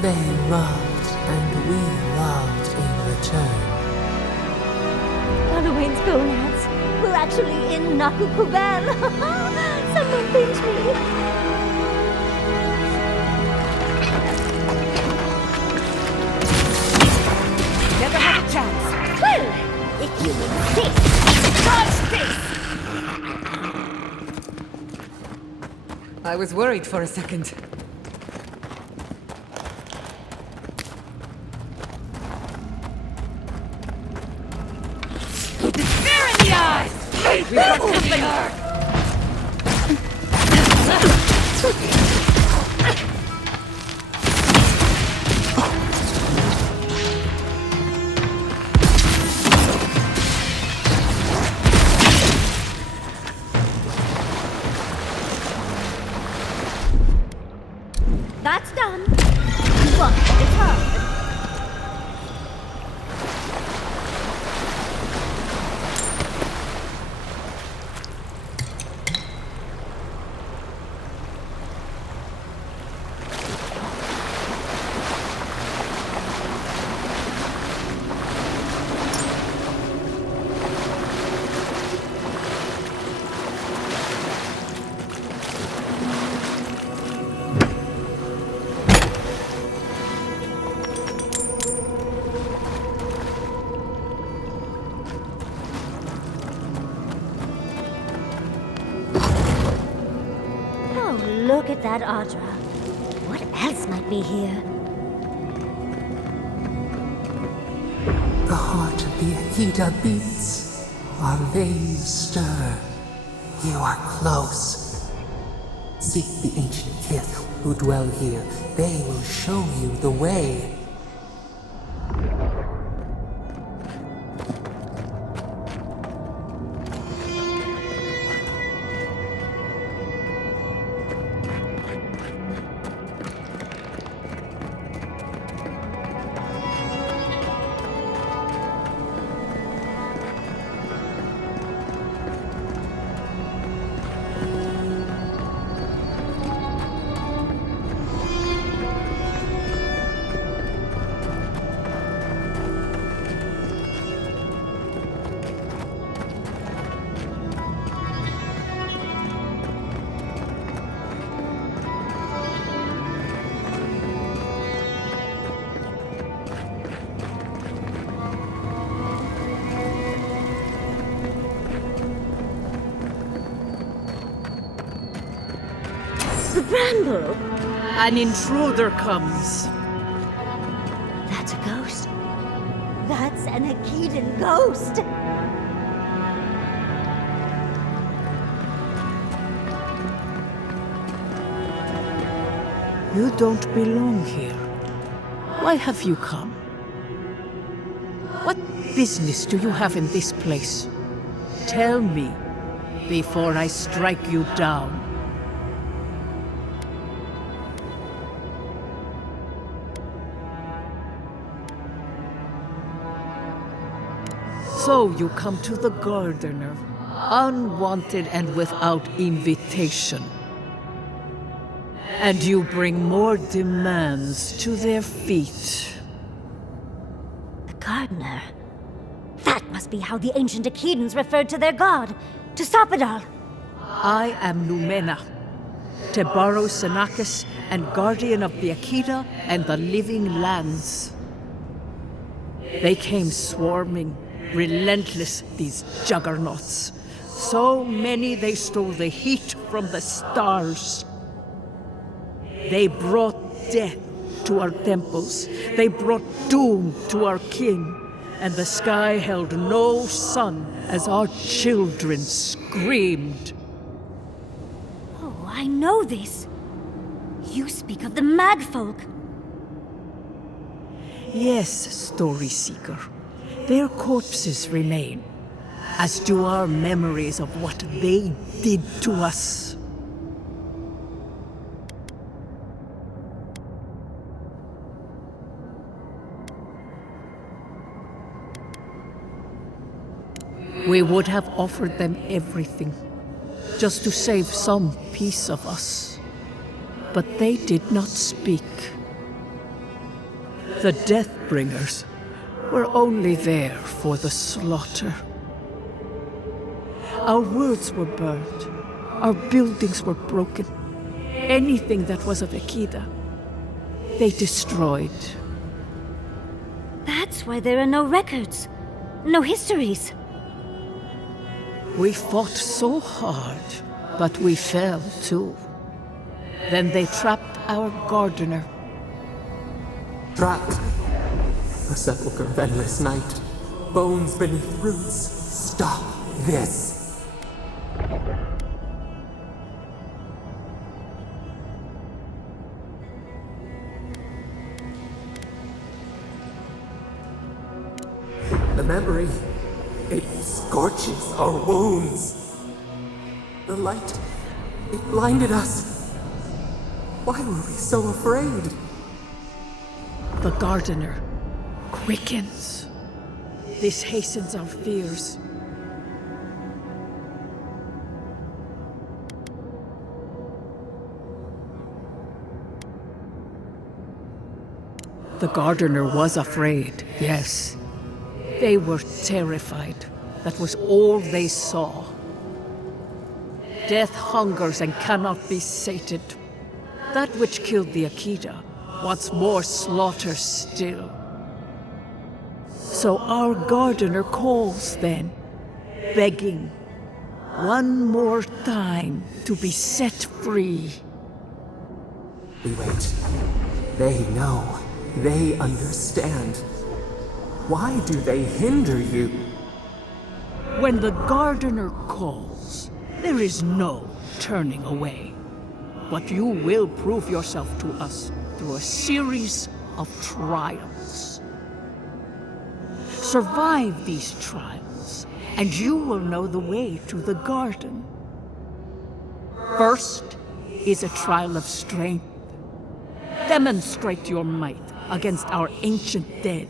They loved, and we loved in return. Galawain's gonads. We're actually in Nakukubel. Someone pinch me. Never had a chance. Well, if you insist. Watch this! I was worried for a second. We've got something hard! That's done. What? It's hard. Look at that Audra. What else might be here? The heart of the Akita beats. Our veins stir. You are close. Seek the ancient kith who dwell here. They will show you the way. The bramble! An intruder comes. That's a ghost. That's an Akitan ghost! You don't belong here. Why have you come? What business do you have in this place? Tell me. before I strike you down. So you come to the Gardener, unwanted and without invitation. And you bring more demands to their feet. The Gardener? That must be how the ancient Akedans referred to their god, to stop it all. I am Numena, Tebaro Senakis, and guardian of the Akeda and the living lands. They came swarming, relentless, these juggernauts. So many they stole the heat from the stars. They brought death to our temples. They brought doom to our king. And the sky held no sun as our children screamed. Oh, I know this. You speak of the Magfolk. Yes, Story Seeker. Their corpses remain, as do our memories of what they did to us. We would have offered them everything, just to save some piece of us. But they did not speak. The Deathbringers were only there for the slaughter. Our words were burned. Our buildings were broken. Anything that was of Akeda, they destroyed. That's why there are no records, no histories. We fought so hard, but we fell too. Then they trapped our Gardener. Trapped. A sepulchre of endless night. Bones beneath roots. Stop this. The memory, it scorches our wounds. The light, it blinded us. Why were we so afraid? The Gardener quickens. This hastens our fears. The Gardener was afraid, yes. They were terrified. That was all they saw. Death hungers and cannot be sated. That which killed the Akeda wants more slaughter still. So our Gardener calls then, begging one more time to be set free. We wait. They know. They understand. Why do they hinder you? When the Gardener calls, there is no turning away. But you will prove yourself to us through a series of trials. Survive these trials, and you will know the way to the garden. First is a trial of strength. Demonstrate your might against our ancient dead,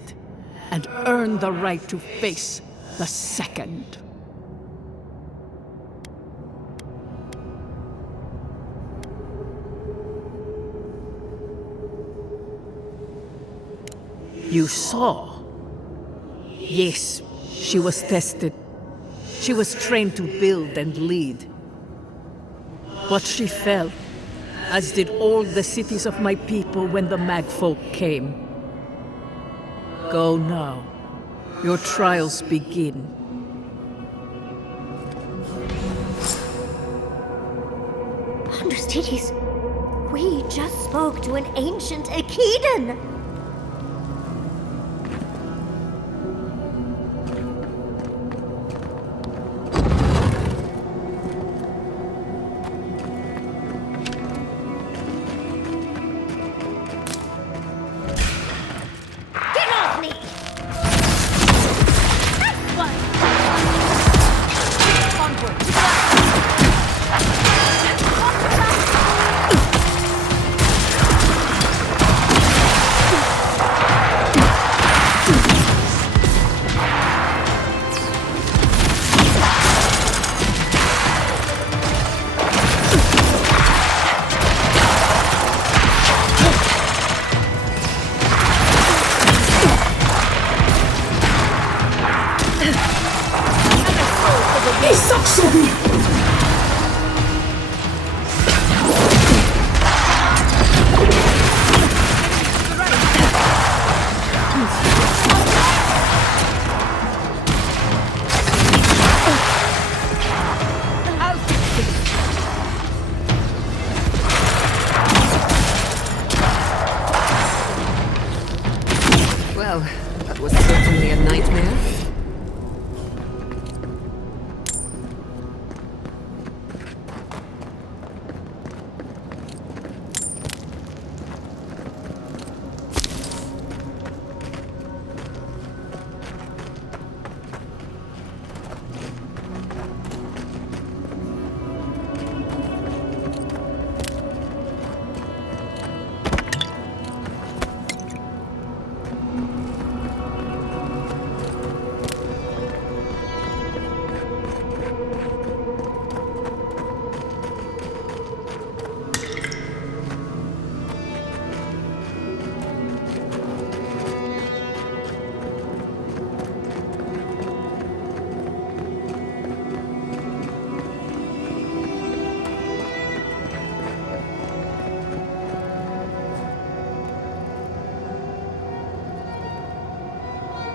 and earn the right to face the second. You saw. Yes, she was tested. She was trained to build and lead. But she fell, as did all the cities of my people when the Magfolk came. Go now. Your trials begin. Understudies, we just spoke to an ancient Akedan!